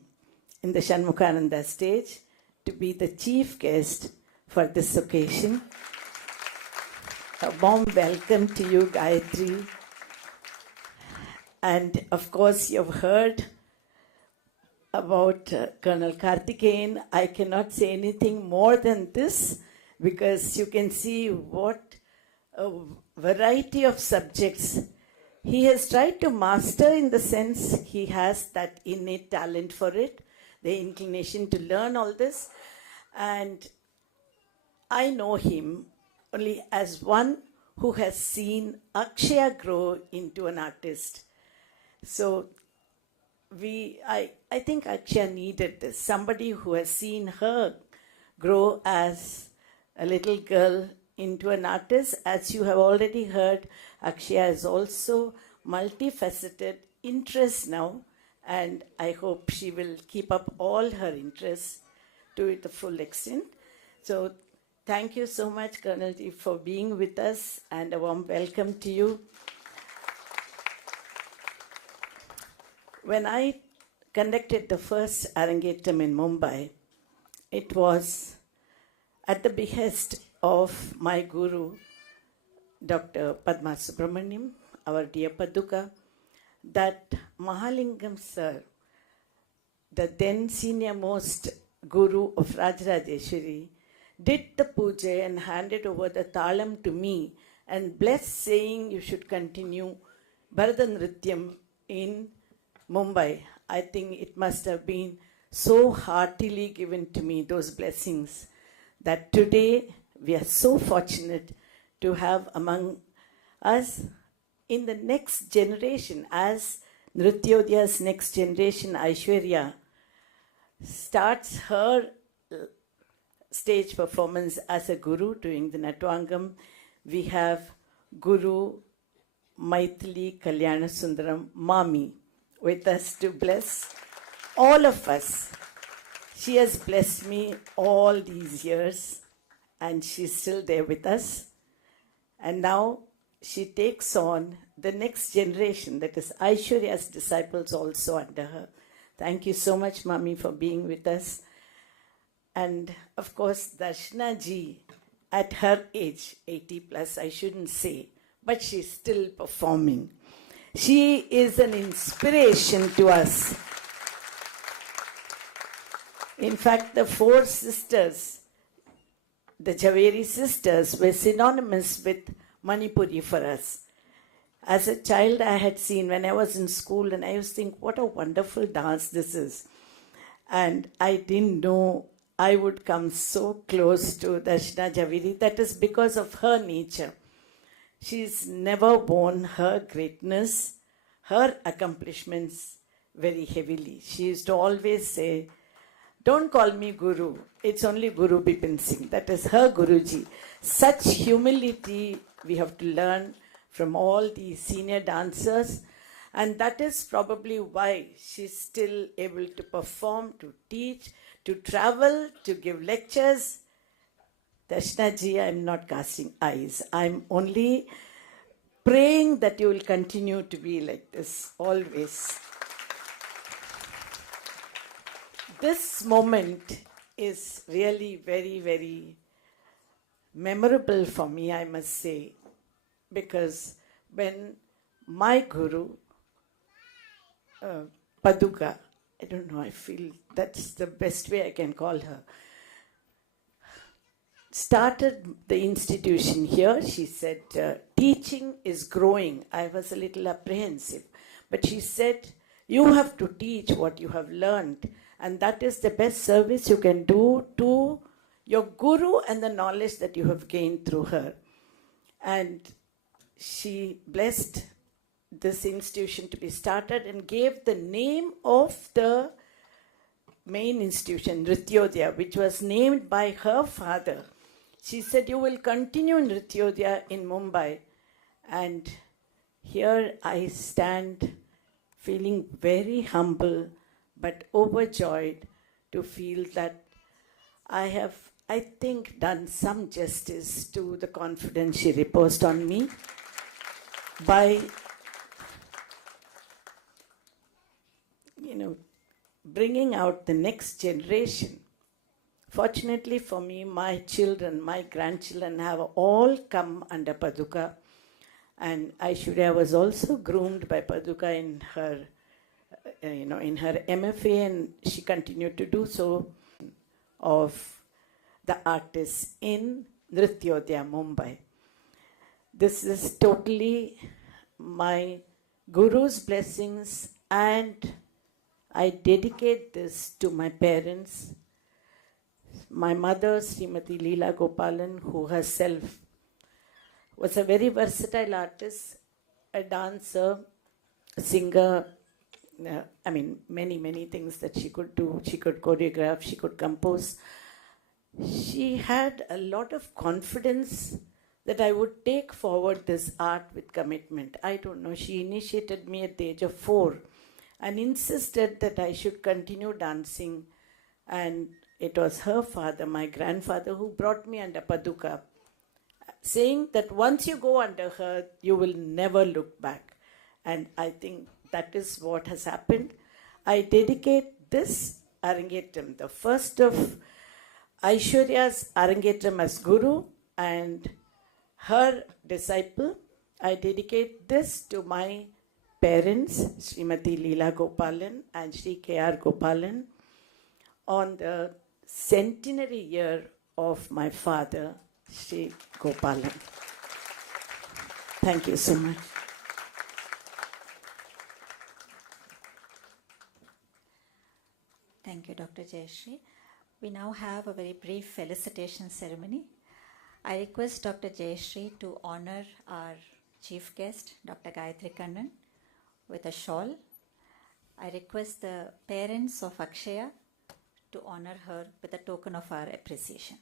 in the Shanmukhananda stage to be the chief guest for this occasion. A warm welcome to you, Gayatri. And of course, you've heard about Colonel Karthikeyan. I cannot say anything more than this because you can see what a variety of subjects he has tried to master, in the sense he has that innate talent for it, the inclination to learn all this. And I know him only as one who has seen Akshaya grow into an artist. So I think Akshaya needed this, somebody who has seen her grow as a little girl into an artist. As you have already heard, Akshaya is also multifaceted interest now, and I hope she will keep up all her interests to the full extent. So thank you so much, Colonel Ji, for being with us, and a warm welcome to you. When I conducted the first Arangetram in Mumbai, it was at the behest of my guru, Dr. Padma Subramaniam, our dear Paduka, that Mahalingam sir, the then senior most guru of Rajarajeshwari, did the puja and handed over the talam to me and blessed, saying you should continue Bharatanatyam in Mumbai. I think it must have been so heartily given to me, those blessings, that today we are so fortunate to have among us in the next generation, as Nrithyodya's next generation, Aishwarya, starts her stage performance as a guru doing the Natwangam. We have Guru Maithili Kalyana Sundaram Mami with us to bless all of us. She has blessed me all these years, and she's still there with us. And now she takes on the next generation, that is Aishwarya's disciples, also under her. Thank you so much, Mami, for being with us. And of course, Darshana ji, at her age, 80 plus, I shouldn't say, but she's still performing. She is an inspiration to us. In fact, the four sisters, the Javeri sisters, were synonymous with Manipuri for us. As a child, I had seen when I was in school, and I used to think, what a wonderful dance this is. And I didn't know I would come so close to Darshana Javeri. That is because of her nature. She's never worn her greatness, her accomplishments very heavily. She used to always say, don't call me Guru, it's only Guru Bipin Singh. That is her Guruji. Such humility we have to learn from all these senior dancers, and that is probably why she's still able to perform, to teach, to travel, to give lectures. Darshana ji, I'm not casting eyes. I'm only praying that you will continue to be like this always. This moment is really very, very memorable for me, I must say, because when my guru, Paduka, I don't know, I feel that's the best way I can call her, started the institution here, she said, teaching is growing. I was a little apprehensive. But she said, you have to teach what you have learned. And that is the best service you can do to your guru and the knowledge that you have gained through her. And she blessed this institution to be started and gave the name of the main institution, Nrithyodaya, which was named by her father. She said, you will continue in Nrithyodaya in Mumbai. And here I stand feeling very humble but overjoyed to feel that I have, I think, done some justice to the confidence she reposed on me by, bringing out the next generation. Fortunately for me, my children, my grandchildren have all come under Paduka. And Aishwarya was also groomed by Paduka in her, in her MFA, and she continued to do so, of the artists in Nrithyodaya, Mumbai. This is totally my Guru's blessings, and I dedicate this to my parents. My mother, Srimati Leela Gopalan, who herself was a very versatile artist, a dancer, a singer, many things that she could do. She could choreograph, she could compose. She had a lot of confidence that I would take forward this art with commitment. I don't know, she initiated me at the age of 4 and insisted that I should continue dancing. And it was her father, my grandfather, who brought me under Paduka, saying that once you go under her, you will never look back. And I think that is what has happened. I dedicate this Arangetram, the first of Aishwarya's Arangetram as Guru and her disciple. I dedicate this to my parents, Srimati Leela Gopalan and Sri K.R. Gopalan, on the centenary year of my father, Sri Gopalan. Thank you so much. Thank you, Dr. Jayashree. We now have a very brief felicitation ceremony. I request Dr. Jayashree to honor our chief guest, Dr. Gayatri Kannan, with a shawl. I request the parents of Akshaya to honor her with a token of our appreciation.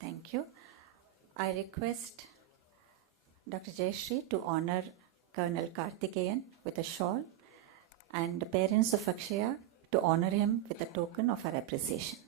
Thank you. I request Dr. Jayashree to honor Colonel Karthikeyan with a shawl and the parents of Akshaya to honor him with a token of our appreciation.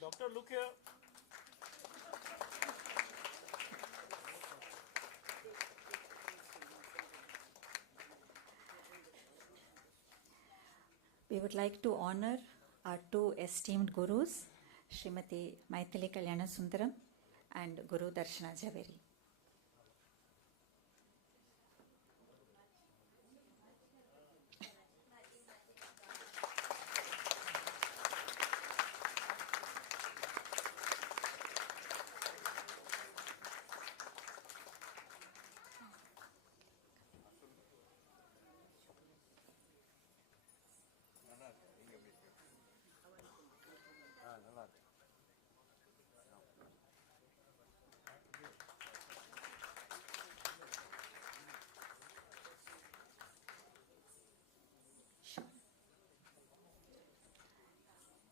Doctor, look here. We would like to honor our two esteemed gurus, Srimati Maithili Kalyana Sundaram and Guru Darshana Javeri.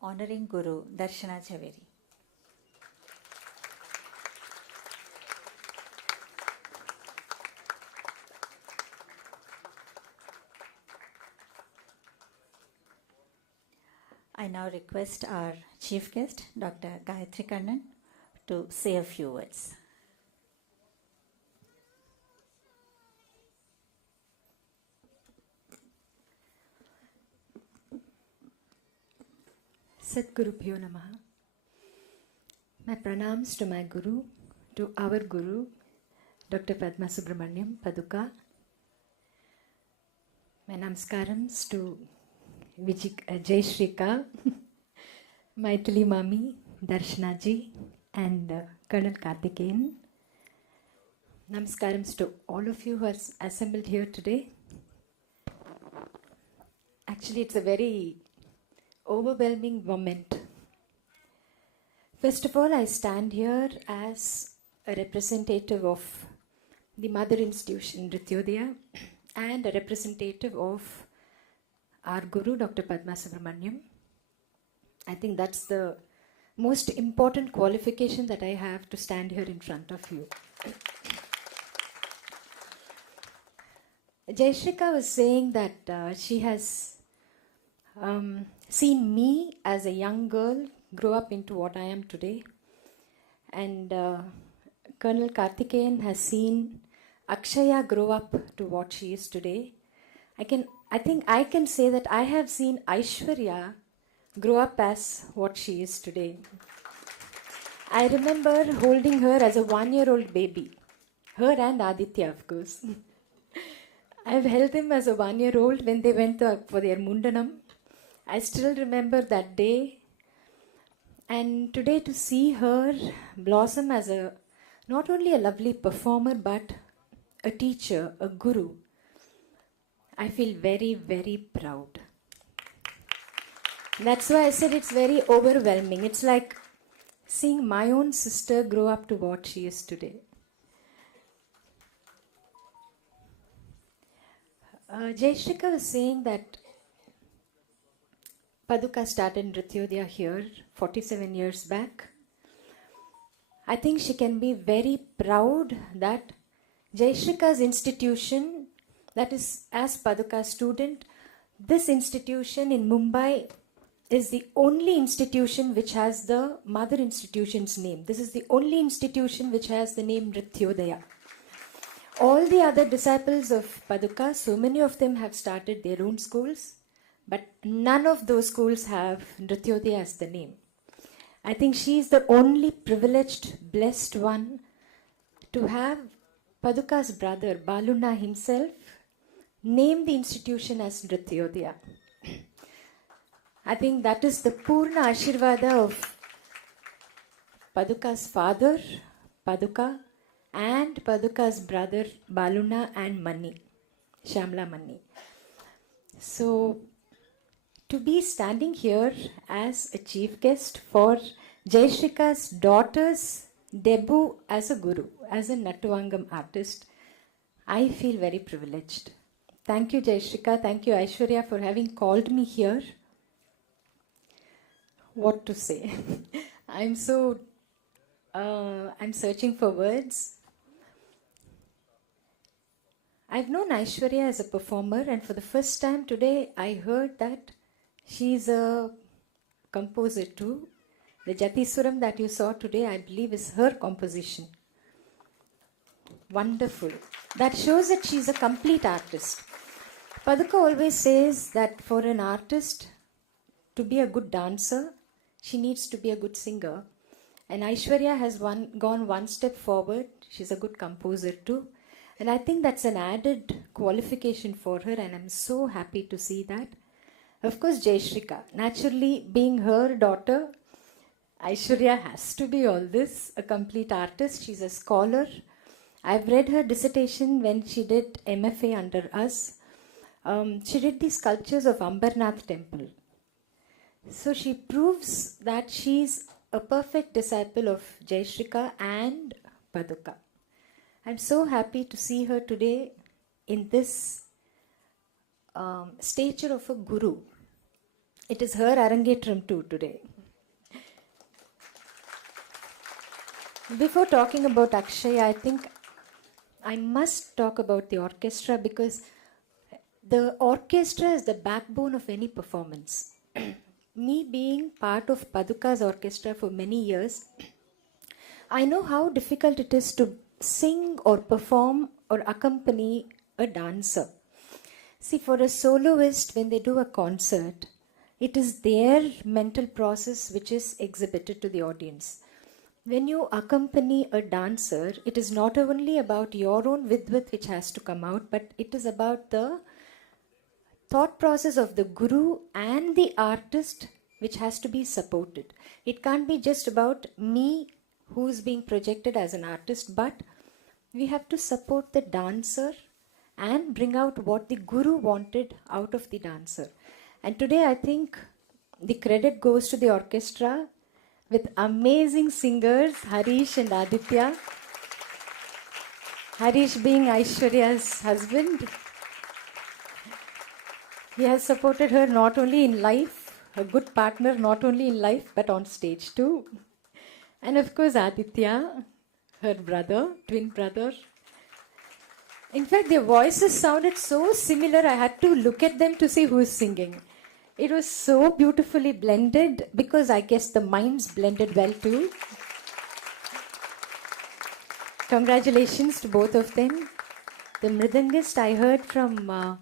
honoring Guru Darshana Javeri. I now request our chief guest, Dr. Gayatri Kannan, to say a few words. Sadgurubhyo Namaha. My pranams to my Guru, to our Guru, Dr. Padma Subramaniam, Paduka. My namaskarams to Jai Shrika, Maithili Mami, Darshana Ji, and Colonel Karthikeyan. Namaskarams to all of you who are assembled here today. Actually, it's a very overwhelming moment. First of all, I stand here as a representative of the mother institution, Nrithyodaya, and a representative of our Guru, Dr. Padma Subramaniam. I think that's the most important qualification that I have to stand here in front of you. Jayashrika was saying that she has seen me as a young girl grow up into what I am today. And Colonel Karthikeyan has seen Akshaya grow up to what she is today. I think I can say that I have seen Aishwarya grow up as what she is today. I remember holding her as a 1-year-old baby. Her and Aditya, of course. I've held them as a 1-year-old when they went for their Mundanam. I still remember that day. And today to see her blossom as not only a lovely performer, but a teacher, a guru, I feel very, very proud. That's why I said it's very overwhelming. It's like seeing my own sister grow up to what she is today. Jayashrika was saying that Paduka started Nrithyodaya here 47 years back. I think she can be very proud that Jayashrika's institution, that is as Paduka's student, this institution in Mumbai is the only institution which has the mother institution's name. This is the only institution which has the name Nrithyodaya. All the other disciples of Paduka, so many of them have started their own schools, but none of those schools have Nrithyodaya as the name. I think she is the only privileged, blessed one to have Paduka's brother, Baluna himself, name the institution as Nrithyodaya. I think that is the Purna Ashirvada of Paduka's father, Paduka, and Paduka's brother, Baluna and Mani, Shamla Mani. So, to be standing here as a chief guest for Jayashrika's daughter's debut as a guru, as a Natuvangam artist, I feel very privileged. Thank you, Jayashrika. Thank you, Aishwarya, for having called me here. What to say? I'm searching for words. I've known Aishwarya as a performer, and for the first time today, I heard that she's a composer too. The Jatiswaram that you saw today, I believe, is her composition. Wonderful. That shows that she's a complete artist. Paduka always says that for an artist to be a good dancer, she needs to be a good singer. And Aishwarya has gone one step forward. She's a good composer too. And I think that's an added qualification for her, and I'm so happy to see that. Of course, Jayashrika, naturally being her daughter, Aishwarya has to be all this, a complete artist. She's a scholar. I've read her dissertation when she did MFA under us. She did the sculptures of Ambarnath temple. So she proves that she's a perfect disciple of Jayashrika and Paduka. I'm so happy to see her today in this stature of a guru. It is her Arangetram too today. Before talking about Akshaya, I think I must talk about the orchestra, because the orchestra is the backbone of any performance. Me being part of Paduka's orchestra for many years, I know how difficult it is to sing or perform or accompany a dancer. See, for a soloist, when they do a concert, it is their mental process which is exhibited to the audience. When you accompany a dancer, it is not only about your own vidvat which has to come out, but it is about the thought process of the guru and the artist which has to be supported. It can't be just about me who is being projected as an artist, but we have to support the dancer and bring out what the guru wanted out of the dancer. And today I think the credit goes to the orchestra with amazing singers, Harish and Aditya. Harish being Aishwarya's husband. He has supported her not only in life, a good partner not only in life, but on stage too. And of course Aditya, her brother, twin brother. In fact, their voices sounded so similar, I had to look at them to see who is singing. It was so beautifully blended, because I guess the minds blended well too. Congratulations to both of them. The mridangist, I heard from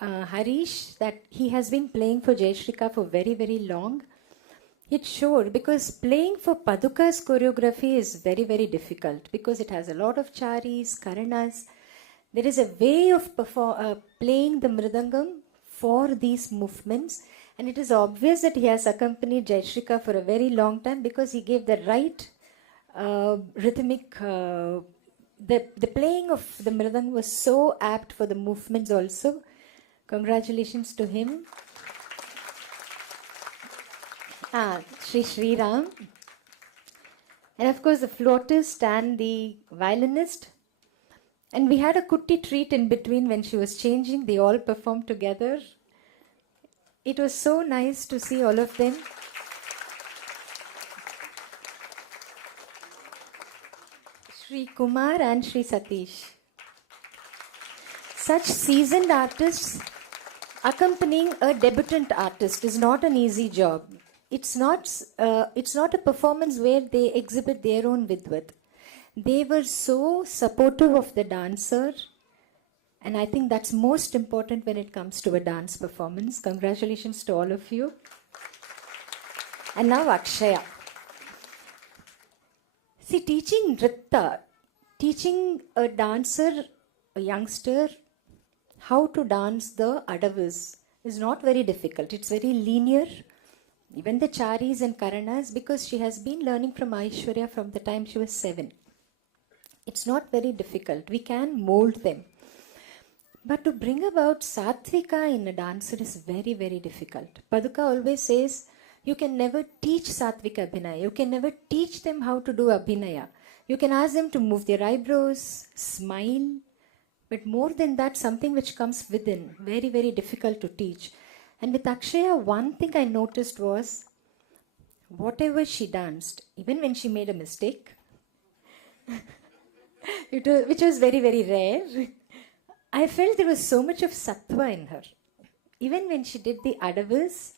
Harish that he has been playing for Jayashrika for very, very long. It showed, because playing for Paduka's choreography is very, very difficult, because it has a lot of charis, karanas. There is a way of playing the mridangam for these movements, and it is obvious that he has accompanied Jayashrika for a very long time, because he gave the right rhythmic, the playing of the mridangam was so apt for the movements also. Congratulations to him. Sri Ram. And of course the flautist and the violinist. And we had a kutti treat in between when she was changing. They all performed together. It was so nice to see all of them. Sri Kumar and Sri Satish. Such seasoned artists accompanying a debutant artist is not an easy job. It's not a performance where they exhibit their own vidvat. They were so supportive of the dancer, and I think that's most important when it comes to a dance performance. Congratulations to all of you. And now Akshaya. See, teaching Nritta, teaching a dancer, a youngster, how to dance the adavis is not very difficult. It's very linear. Even the charis and karanas, because she has been learning from Aishwarya from the time she was 7. It's not very difficult. We can mold them. But to bring about sattvika in a dancer is very, very difficult. Paduka always says, you can never teach sattvika abhinaya. You can never teach them how to do abhinaya. You can ask them to move their eyebrows, smile. But more than that, something which comes within, very, very difficult to teach. And with Akshaya, one thing I noticed was, whatever she danced, even when she made a mistake, which was very, very rare, I felt there was so much of sattva in her. Even when she did the adavis,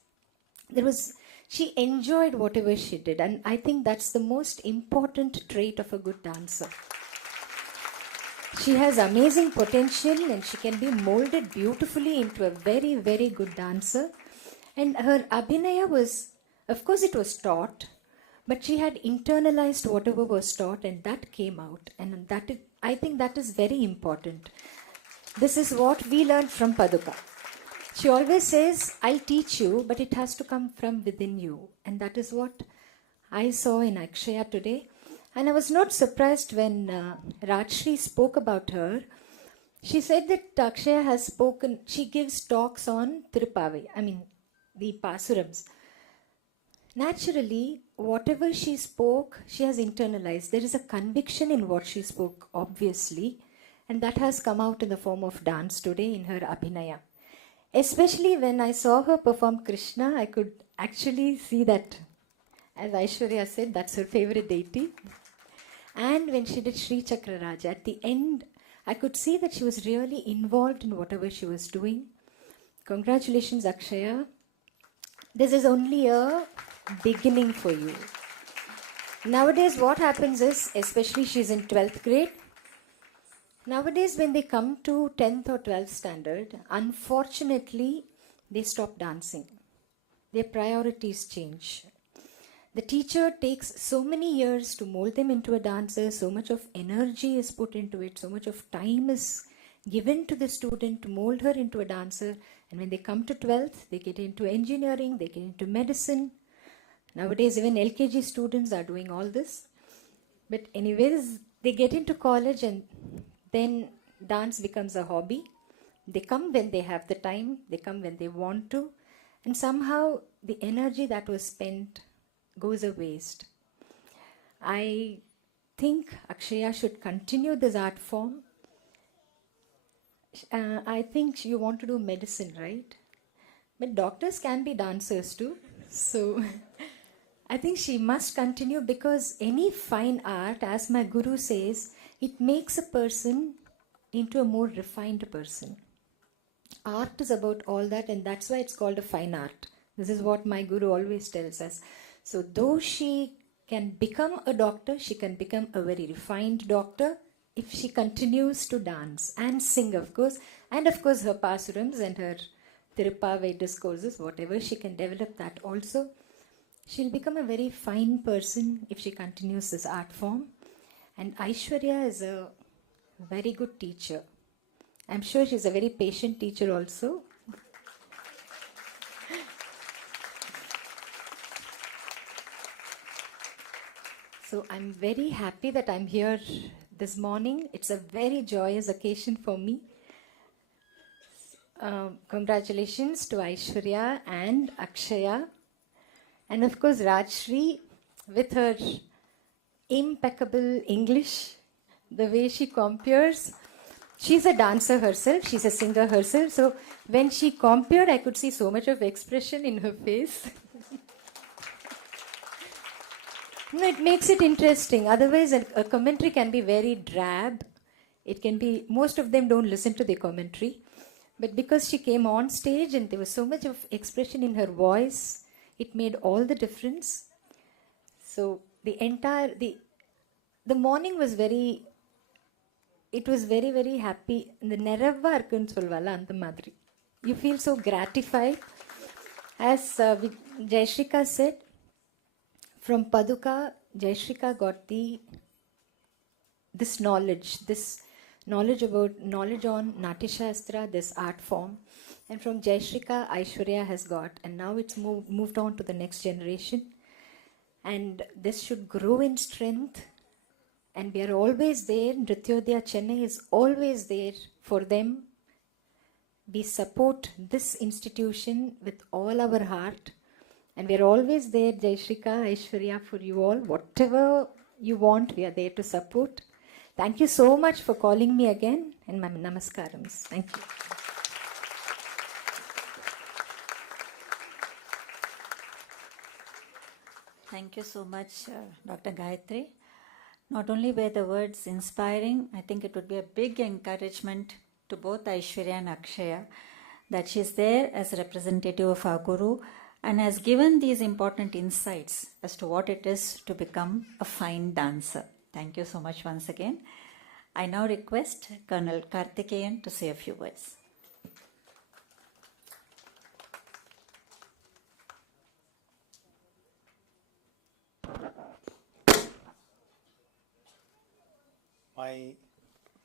she enjoyed whatever she did. And I think that's the most important trait of a good dancer. She has amazing potential and she can be molded beautifully into a very, very good dancer. And her abhinaya was, of course it was taught, but she had internalized whatever was taught and that came out. And I think that is very important. This is what we learned from Paduka. She always says, I'll teach you, but it has to come from within you. And that is what I saw in Akshaya today. And I was not surprised when Rajshri spoke about her. She said that Akshaya has spoken, she gives talks on Tirupavai, the Pasurams. Naturally, whatever she spoke, she has internalized. There is a conviction in what she spoke, obviously. And that has come out in the form of dance today in her Abhinaya. Especially when I saw her perform Krishna, I could actually see that, as Aishwarya said, that's her favorite deity. And when she did Sri Chakraraja, at the end, I could see that she was really involved in whatever she was doing. Congratulations, Akshaya. This is only a beginning for you. Nowadays, what happens is, especially she's in 12th grade, nowadays when they come to 10th or 12th standard, unfortunately, they stop dancing. Their priorities change. The teacher takes so many years to mold them into a dancer, so much of energy is put into it, so much of time is given to the student to mold her into a dancer. And when they come to 12th, they get into engineering, they get into medicine. Nowadays, even LKG students are doing all this. But anyways, they get into college and then dance becomes a hobby. They come when they have the time, they come when they want to. And somehow the energy that was spent goes a waste. I think Akshaya should continue this art form. I think you want to do medicine, right? But doctors can be dancers too. So I think she must continue, because any fine art, as my guru says, it makes a person into a more refined person. Art is about all that, and that's why it's called a fine art. This is what my guru always tells us. So though she can become a doctor, she can become a very refined doctor if she continues to dance and sing, of course, and of course her pasurams and her Tirupavai discourses, whatever, she can develop that also. She'll become a very fine person if she continues this art form. And Aishwarya is a very good teacher. I'm sure she's a very patient teacher also. So I'm very happy that I'm here this morning. It's a very joyous occasion for me. Congratulations to Aishwarya and Akshaya. And of course, Rajshri, with her impeccable English, the way she compares. She's a dancer herself, she's a singer herself. So when she compared, I could see so much of expression in her face. No, it makes it interesting. Otherwise, a commentary can be very drab. It can be, most of them don't listen to the commentary. But because she came on stage and there was so much of expression in her voice, it made all the difference. So the morning was very, it was very, very happy. The nerava irukkunnu solvala andha madri. You feel so gratified. As Jayashrika said, from Paduka, Jayashrika got this knowledge about knowledge on Natya Shastra, this art form. And from Jayashrika, Aishwarya has got, and now it's moved on to the next generation. And this should grow in strength. And we are always there. Nrithyodaya Chennai is always there for them. We support this institution with all our heart. And we are always there, Jayashrika, Aishwarya, for you all. Whatever you want, we are there to support. Thank you so much for calling me again. And my namaskarams. Thank you. Thank you so much, Dr. Gayatri. Not only were the words inspiring, I think it would be a big encouragement to both Aishwarya and Akshaya that she's there as a representative of our Guru and has given these important insights as to what it is to become a fine dancer. Thank you so much once again. I now request Colonel Karthikeyan to say a few words.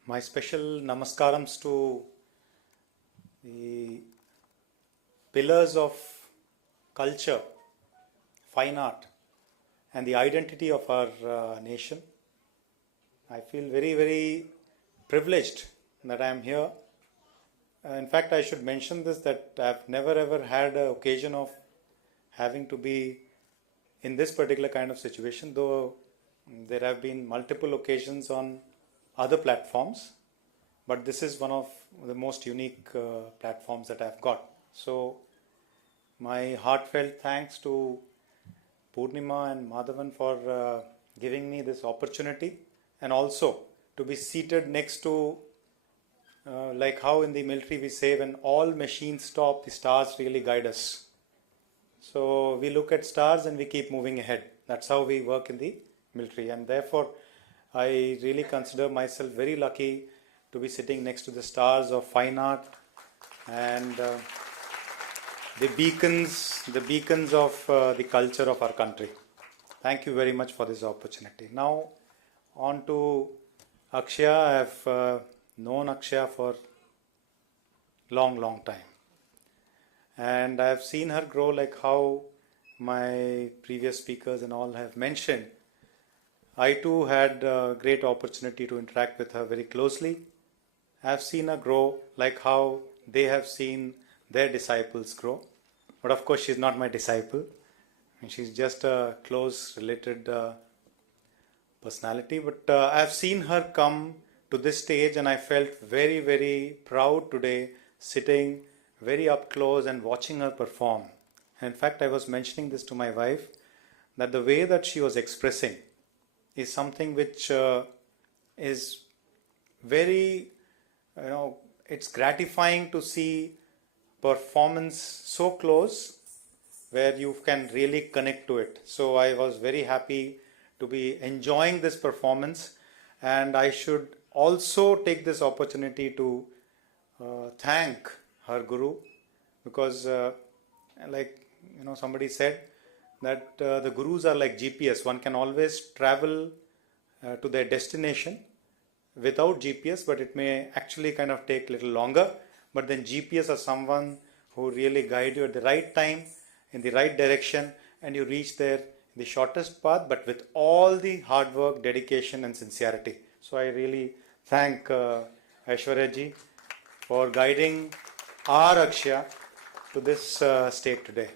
My special namaskarams to the pillars of culture, fine art, and the identity of our nation. I feel very, very privileged that I am here. In fact, I should mention this, that I have never ever had an occasion of having to be in this particular kind of situation, though there have been multiple occasions on other platforms, but this is one of the most unique platforms that I've got. So my heartfelt thanks to Purnima and Madhavan for giving me this opportunity, and also to be seated next to, like how in the military we say, when all machines stop, the stars really guide us. So we look at stars and we keep moving ahead. That's how we work in the military, and therefore I really consider myself very lucky to be sitting next to the stars of fine art and the beacons of the culture of our country. Thank you very much for this opportunity. Now on to Akshaya. I have known Akshaya for long time, and I have seen her grow, like how my previous speakers and all have mentioned. I too had a great opportunity to interact with her very closely. I have seen her grow like how they have seen their disciples grow. But of course, she's not my disciple. And she's just a close related personality. But I have seen her come to this stage, and I felt very proud today, sitting very up close and watching her perform. And in fact, I was mentioning this to my wife, that the way that she was expressing is something which is very, it's gratifying to see performance so close where you can really connect to it. So I was very happy to be enjoying this performance, and I should also take this opportunity to thank her guru, because somebody said that the gurus are like GPS. One can always travel to their destination without GPS, but it may actually kind of take a little longer. But then GPS are someone who really guide you at the right time, in the right direction, and you reach there in the shortest path, but with all the hard work, dedication and sincerity. So I really thank Aishwarya ji for guiding our Akshaya to this state today.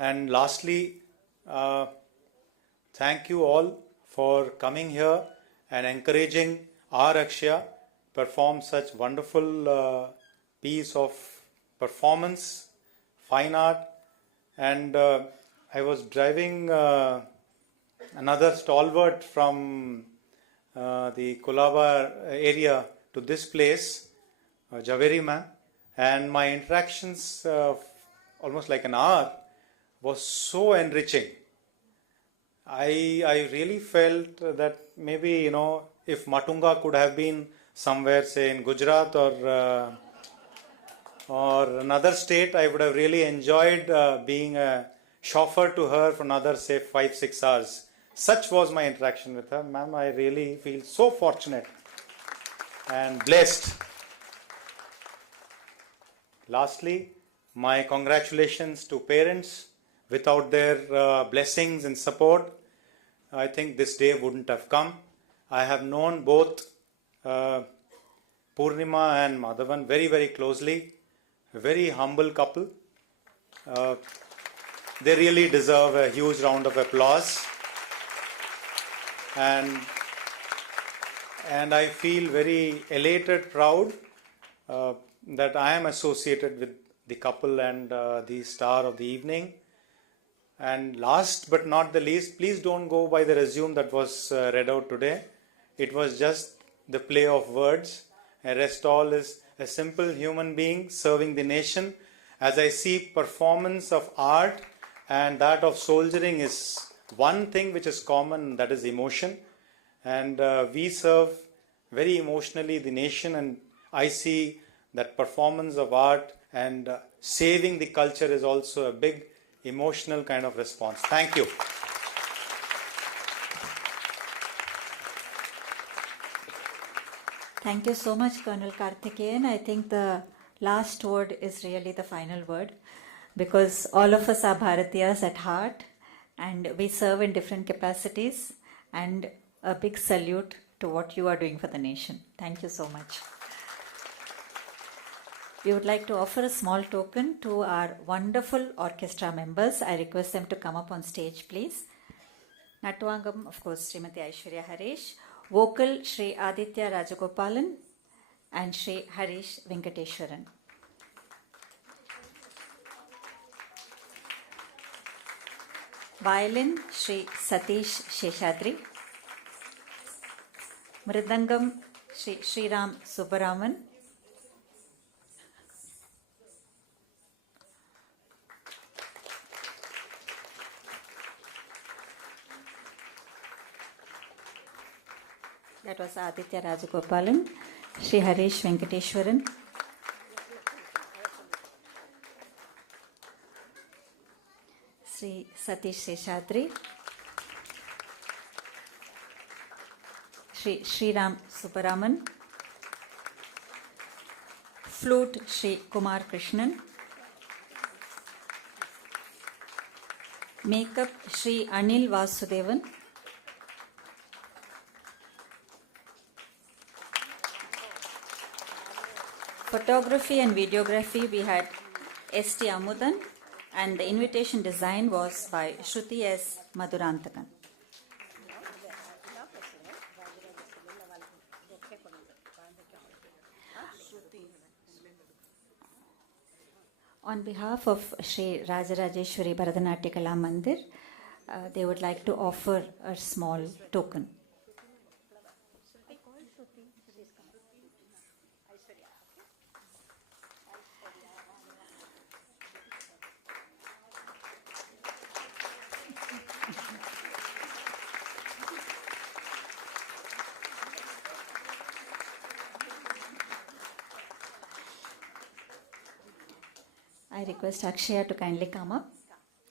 And lastly, thank you all for coming here and encouraging our Akshaya perform such wonderful piece of performance, fine art. And I was driving another stalwart from the Kolaba area to this place, Javeri man, and my interactions almost like an hour was so enriching. I really felt that maybe, if Matunga could have been somewhere, say in Gujarat or another state, I would have really enjoyed being a chauffeur to her for another, say, 5-6 hours. Such was my interaction with her. Ma'am, I really feel so fortunate and blessed. Lastly, my congratulations to parents. Without their blessings and support, I think this day wouldn't have come. I have known both Purnima and Madhavan very closely. A very humble couple. They really deserve a huge round of applause. And I feel very elated, proud that I am associated with the couple and the star of the evening. And last but not the least, please don't go by the resume that was read out today. It was just the play of words. And rest all is a simple human being serving the nation. As I see, performance of art and that of soldiering is one thing which is common, that is emotion. And we serve very emotionally the nation, and I see that performance of art and saving the culture is also a big emotional kind of response. Thank you. Thank you so much, Colonel Karthikeyan. I think the last word is really the final word, because all of us are Bharatiyas at heart and we serve in different capacities, and a big salute to what you are doing for the nation. Thank you so much. We would like to offer a small token to our wonderful orchestra members. I request them to come up on stage, please. Natwangam, of course, Srimati Aishwarya Harish. Vocal, Shri Aditya Rajagopalan and Shri Harish Venkateshwaran. Violin, Sri Satish Sheshadri. Mridangam, Sri Sriram Subbaraman. That was Aditya Rajagopalan, Sri Harish Venkateshwaran. Sri Satish Sheshadri. Sri Sriram Subbaraman. Flute, Sri Kumar Krishnan. Makeup, Sri Anil Vasudevan. Photography and videography, we had S.T. Amudan, and the invitation design was by Shruti S. Madurantakan. On behalf of Sri Rajarajeshwari Bharatanaट्य Kala Mandir, they would like to offer a small token. I request Akshaya to kindly come up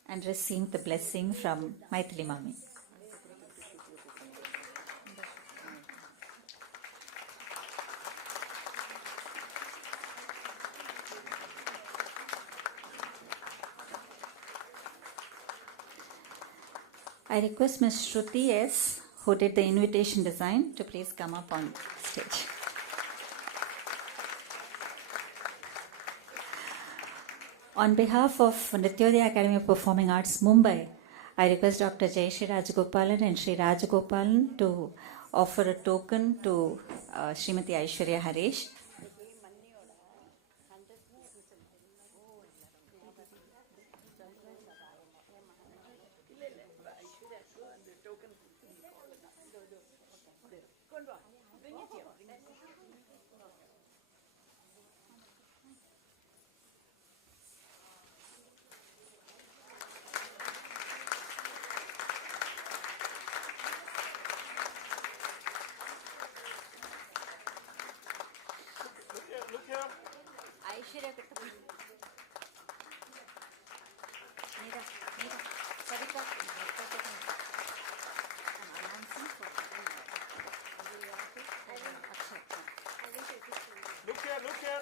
and receive the blessing from Maithili Mami. I request Ms. Shruti S., who did the invitation design, to please come up on stage. On behalf of Nrithyodaya Academy of Performing Arts, Mumbai, I request Dr. Jayashree Rajagopalan and Sri Rajagopalan to offer a token to Srimati Aishwarya Harish. Aishwarya Look here.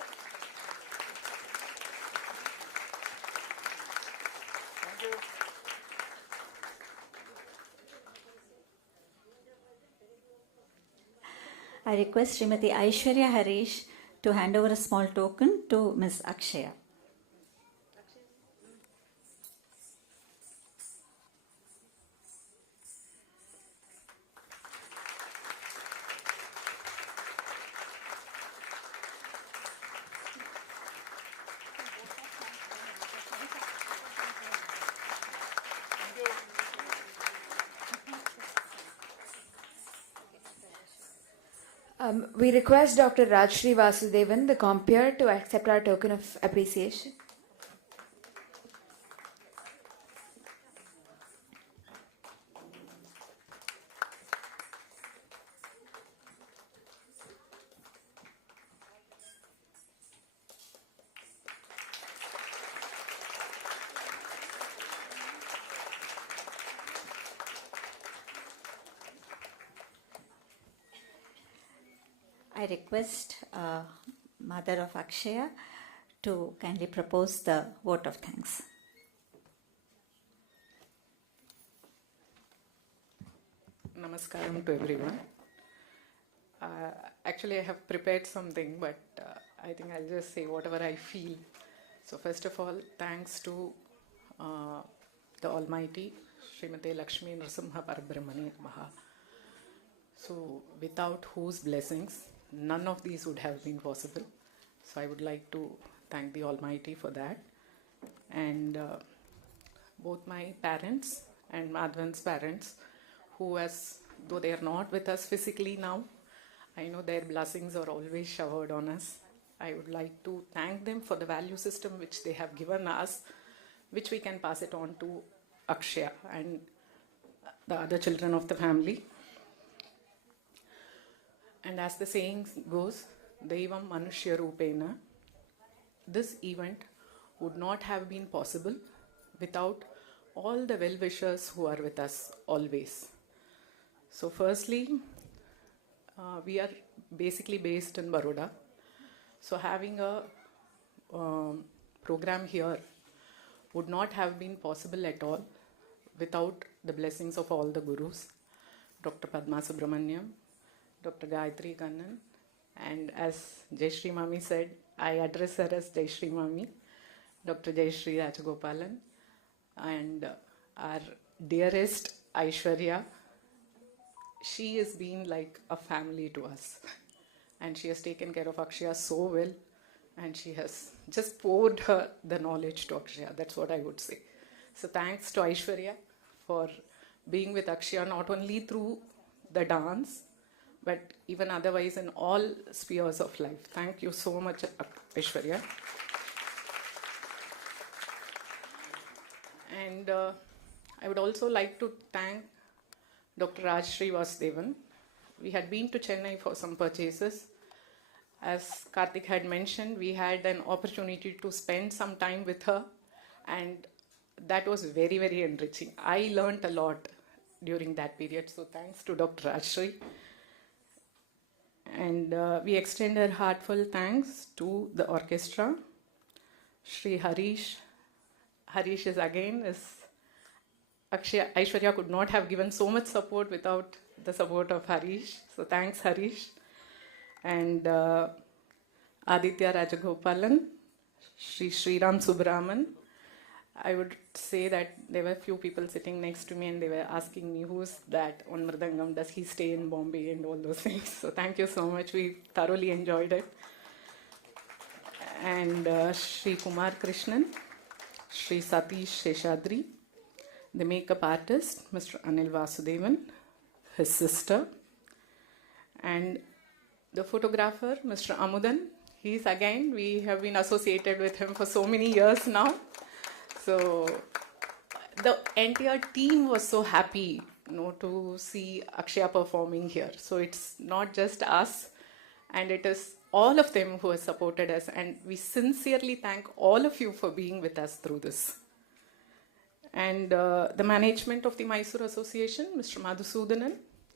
Thank you. I request Srimati Aishwarya Harish to hand over a small token to Ms. Akshaya. We request Dr. Rajshri Vasudevan, the compeer, to accept our token of appreciation. I request Mother of Akshaya to kindly propose the vote of thanks. Namaskaram to everyone. Actually, I have prepared something, but I think I'll just say whatever I feel. So first of all, thanks to the Almighty, Srimate Lakshmi Nrsimha Parabrahmane Namaha. So without whose blessings, none of these would have been possible. So I would like to thank the Almighty for that. And both my parents, and Madhavan's parents, who though they are not with us physically now, I know their blessings are always showered on us. I would like to thank them for the value system which they have given us, which we can pass it on to Akshaya and the other children of the family. And as the saying goes, Devam Manushya Rupena, this event would not have been possible without all the well-wishers who are with us always. So firstly, we are basically based in Baroda. So having a program here would not have been possible at all without the blessings of all the gurus, Dr. Padma Subramaniam, Dr. Gayatri Kannan, and as Jayashree Mami said, I address her as Jayashree Mami, Dr. Jayashree Rajagopalan, and our dearest Aishwarya. She has been like a family to us, and she has taken care of Akshaya so well, and she has just poured the knowledge to Akshaya. That's what I would say. So thanks to Aishwarya for being with Akshaya not only through the dance, but even otherwise in all spheres of life. Thank you so much, Aishwarya. And I would also like to thank Dr. Rajshri Vasudevan. We had been to Chennai for some purchases. As Karthik had mentioned, we had an opportunity to spend some time with her, and that was very, very enriching. I learnt a lot during that period, so thanks to Dr. Rajshri. And we extend our heartfelt thanks to the orchestra, Shri Harish. Harish is Aishwarya could not have given so much support without the support of Harish. So thanks, Harish. And Aditya Rajagopalan, Shri Sriram Subraman. I would say that there were a few people sitting next to me and they were asking me, who's that on Mridangam? Does he stay in Bombay and all those things? So thank you so much. We thoroughly enjoyed it. And Shri Kumar Krishnan, Shri Satish Sheshadri, the makeup artist, Mr. Anil Vasudevan, his sister, and the photographer, Mr. Amudan. We have been associated with him for so many years now. So the entire team was so happy, to see Akshaya performing here. So it's not just us, and it is all of them who have supported us, and we sincerely thank all of you for being with us through this. And the management of the Mysore Association, Mr. Madhusudanan,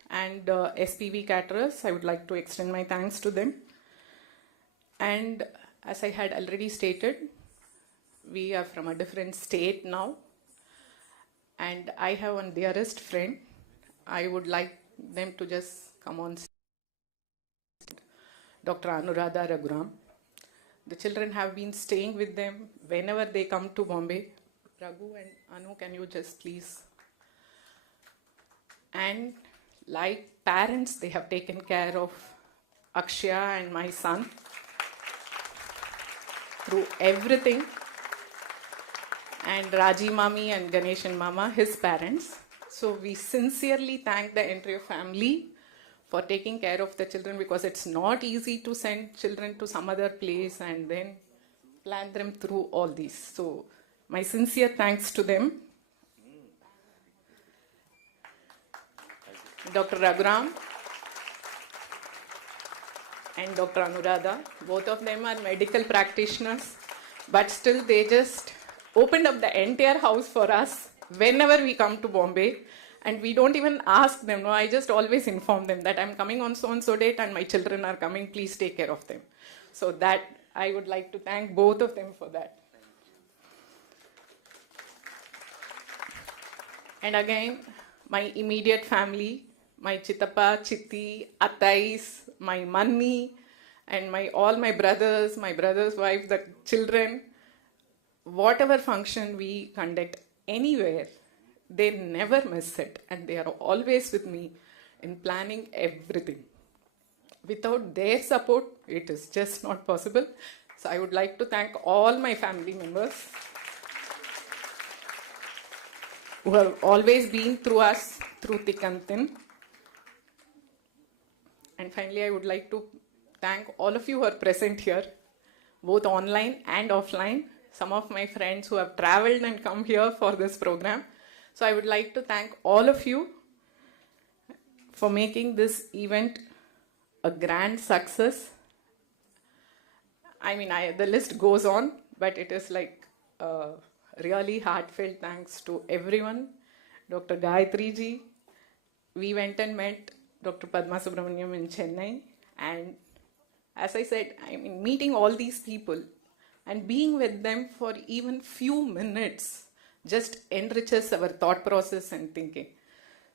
and SPV caterers, I would like to extend my thanks to them. And as I had already stated, we are from a different state now, and I have one dearest friend. I would like them to just come on stage. Dr. Anuradha Raghuram. The children have been staying with them whenever they come to Bombay. Raghu and Anu, can you just please? And like parents, they have taken care of Akshaya and my son through everything. And Raji Mami and Ganesh and Mama, his parents. So we sincerely thank the entire family for taking care of the children, because it's not easy to send children to some other place and then plan them through all these. So my sincere thanks to them. Dr. Raghuram and Dr. Anuradha, both of them are medical practitioners, but still they just opened up the entire house for us whenever we come to Bombay. And we don't even ask them, I just always inform them that I'm coming on so-and-so date and my children are coming, please take care of them. So that, I would like to thank both of them for that. And again, my immediate family, my Chitappa, Chitti, Attais, my Manni, and all my brothers, my brother's wife, the children, whatever function we conduct anywhere, they never miss it, and they are always with me in planning everything. Without their support, it is just not possible. So I would like to thank all my family members. who have always been through us, through thick and thin. And finally, I would like to thank all of you who are present here, both online and offline. Some of my friends who have traveled and come here for this program. So I would like to thank all of you for making this event a grand success. I mean, the list goes on, but it is like really heartfelt thanks to everyone. Dr. Gayatri ji, we went and met Dr. Padma Subramaniam in Chennai, and as I said, I mean, meeting all these people and being with them for even few minutes just enriches our thought process and thinking.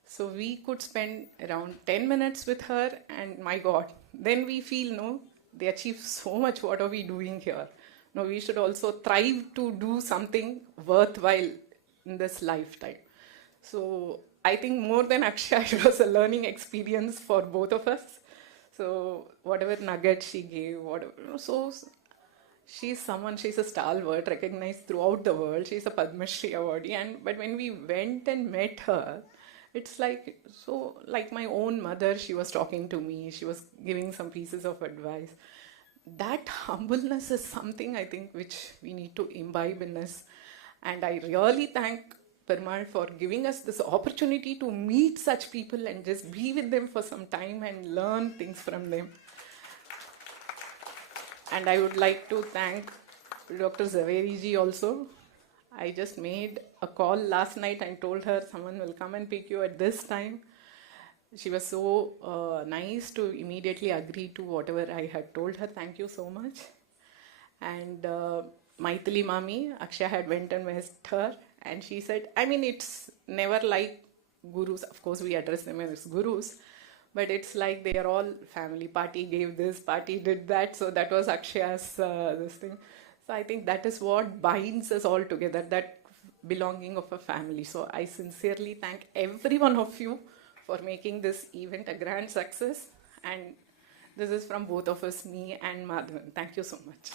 So we could spend around 10 minutes with her, and my God, then we feel, no, they achieve so much. What are we doing here? No, we should also strive to do something worthwhile in this lifetime. So I think more than Akshaya, it was a learning experience for both of us. So whatever nugget she gave, whatever, so she's someone, she's a stalwart, recognized throughout the world. She's a Padma Shri awardee. But when we went and met her, it's like, so like my own mother, she was talking to me, she was giving some pieces of advice. That humbleness is something I think which we need to imbibe in us. And I really thank Perumal for giving us this opportunity to meet such people and just be with them for some time and learn things from them. And I would like to thank Dr. Zaveri ji also. I just made a call last night and told her someone will come and pick you at this time. She was so nice to immediately agree to whatever I had told her. Thank you so much. And Maithili Mami, Akshaya had went and met her, and she said, I mean, it's never like gurus. Of course, we address them as gurus, but it's like they are all family. Party gave this, party did that. So that was Akshaya's this thing. So I think that is what binds us all together, that belonging of a family. So I sincerely thank every one of you for making this event a grand success. And this is from both of us, me and Madhavan. Thank you so much.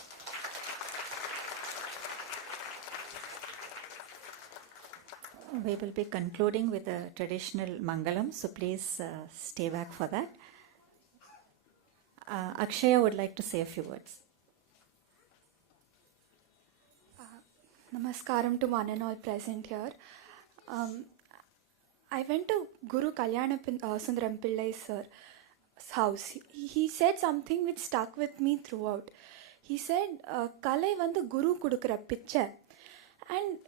We will be concluding with a traditional Mangalam, so please stay back for that. Akshaya would like to say a few words. Namaskaram to one and all present here. I went to Guru Kalyana Sundaram Pillai sir's house. He said something which stuck with me throughout. He said, Kalai vandu Guru kudukra picture. And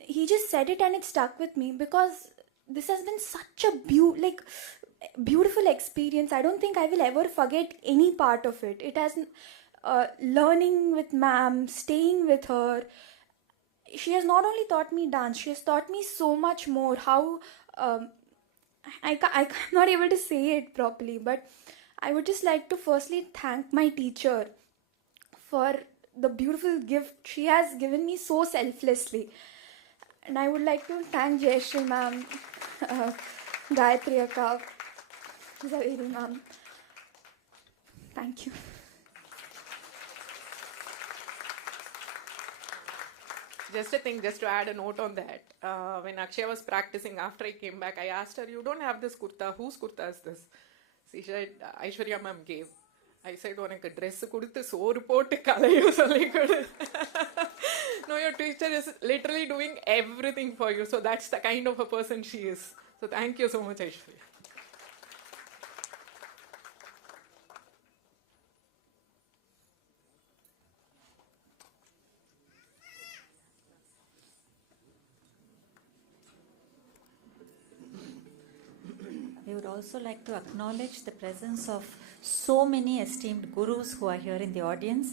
he just said it and it stuck with me because this has been such a beautiful experience. I don't think I will ever forget any part of it. It has learning with ma'am, staying with her. She has not only taught me dance, she has taught me so much more. How I'm not able to say it properly, but I would just like to firstly thank my teacher for the beautiful gift she has given me so selflessly. And I would like to thank Jayashree ma'am, Gayatri Akka, Zaveri ma'am. Thank you. Just a thing, just to add a note on that. When Akshaya was practicing, after I came back, I asked her, you don't have this kurta. Whose kurta is this? She said, Aishwarya ma'am gave. I said, உனக்கு dress கொடுத்து சோறு போட்டு கலையோ சொல்லி கொடு. No, your teacher is literally doing everything for you. So that's the kind of a person she is. So thank you so much, Aishwarya. We would also like to acknowledge the presence of so many esteemed gurus who are here in the audience,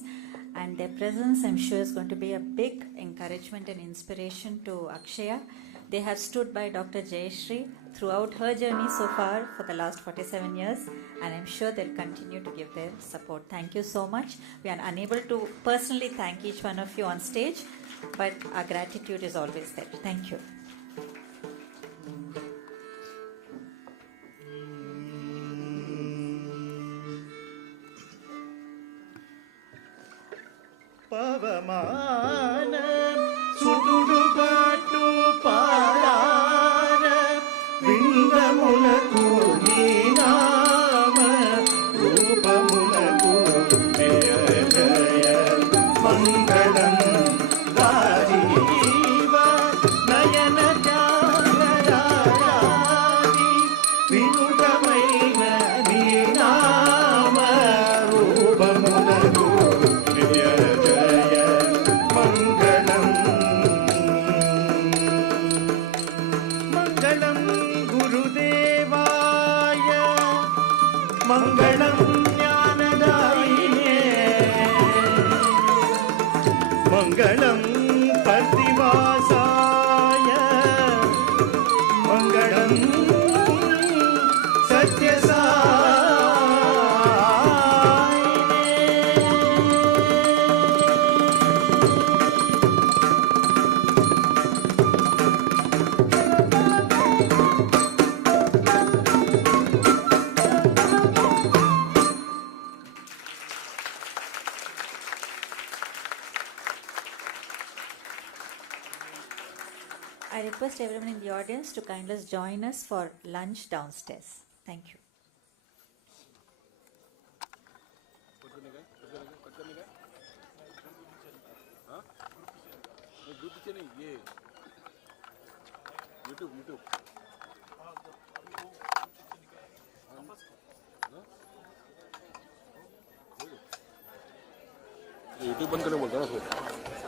and their presence, I'm sure, is going to be a big encouragement and inspiration to Akshaya. They have stood by Dr. Jayashree throughout her journey so far for the last 47 years, and I'm sure they'll continue to give their support. Thank you so much. We are unable to personally thank each one of you on stage, but our gratitude is always there. Thank you. పవమాన సుతుడు పాటు పా request everyone in the audience to kindly join us for lunch downstairs. Thank you. YouTube बंद करने बोलता ना उसको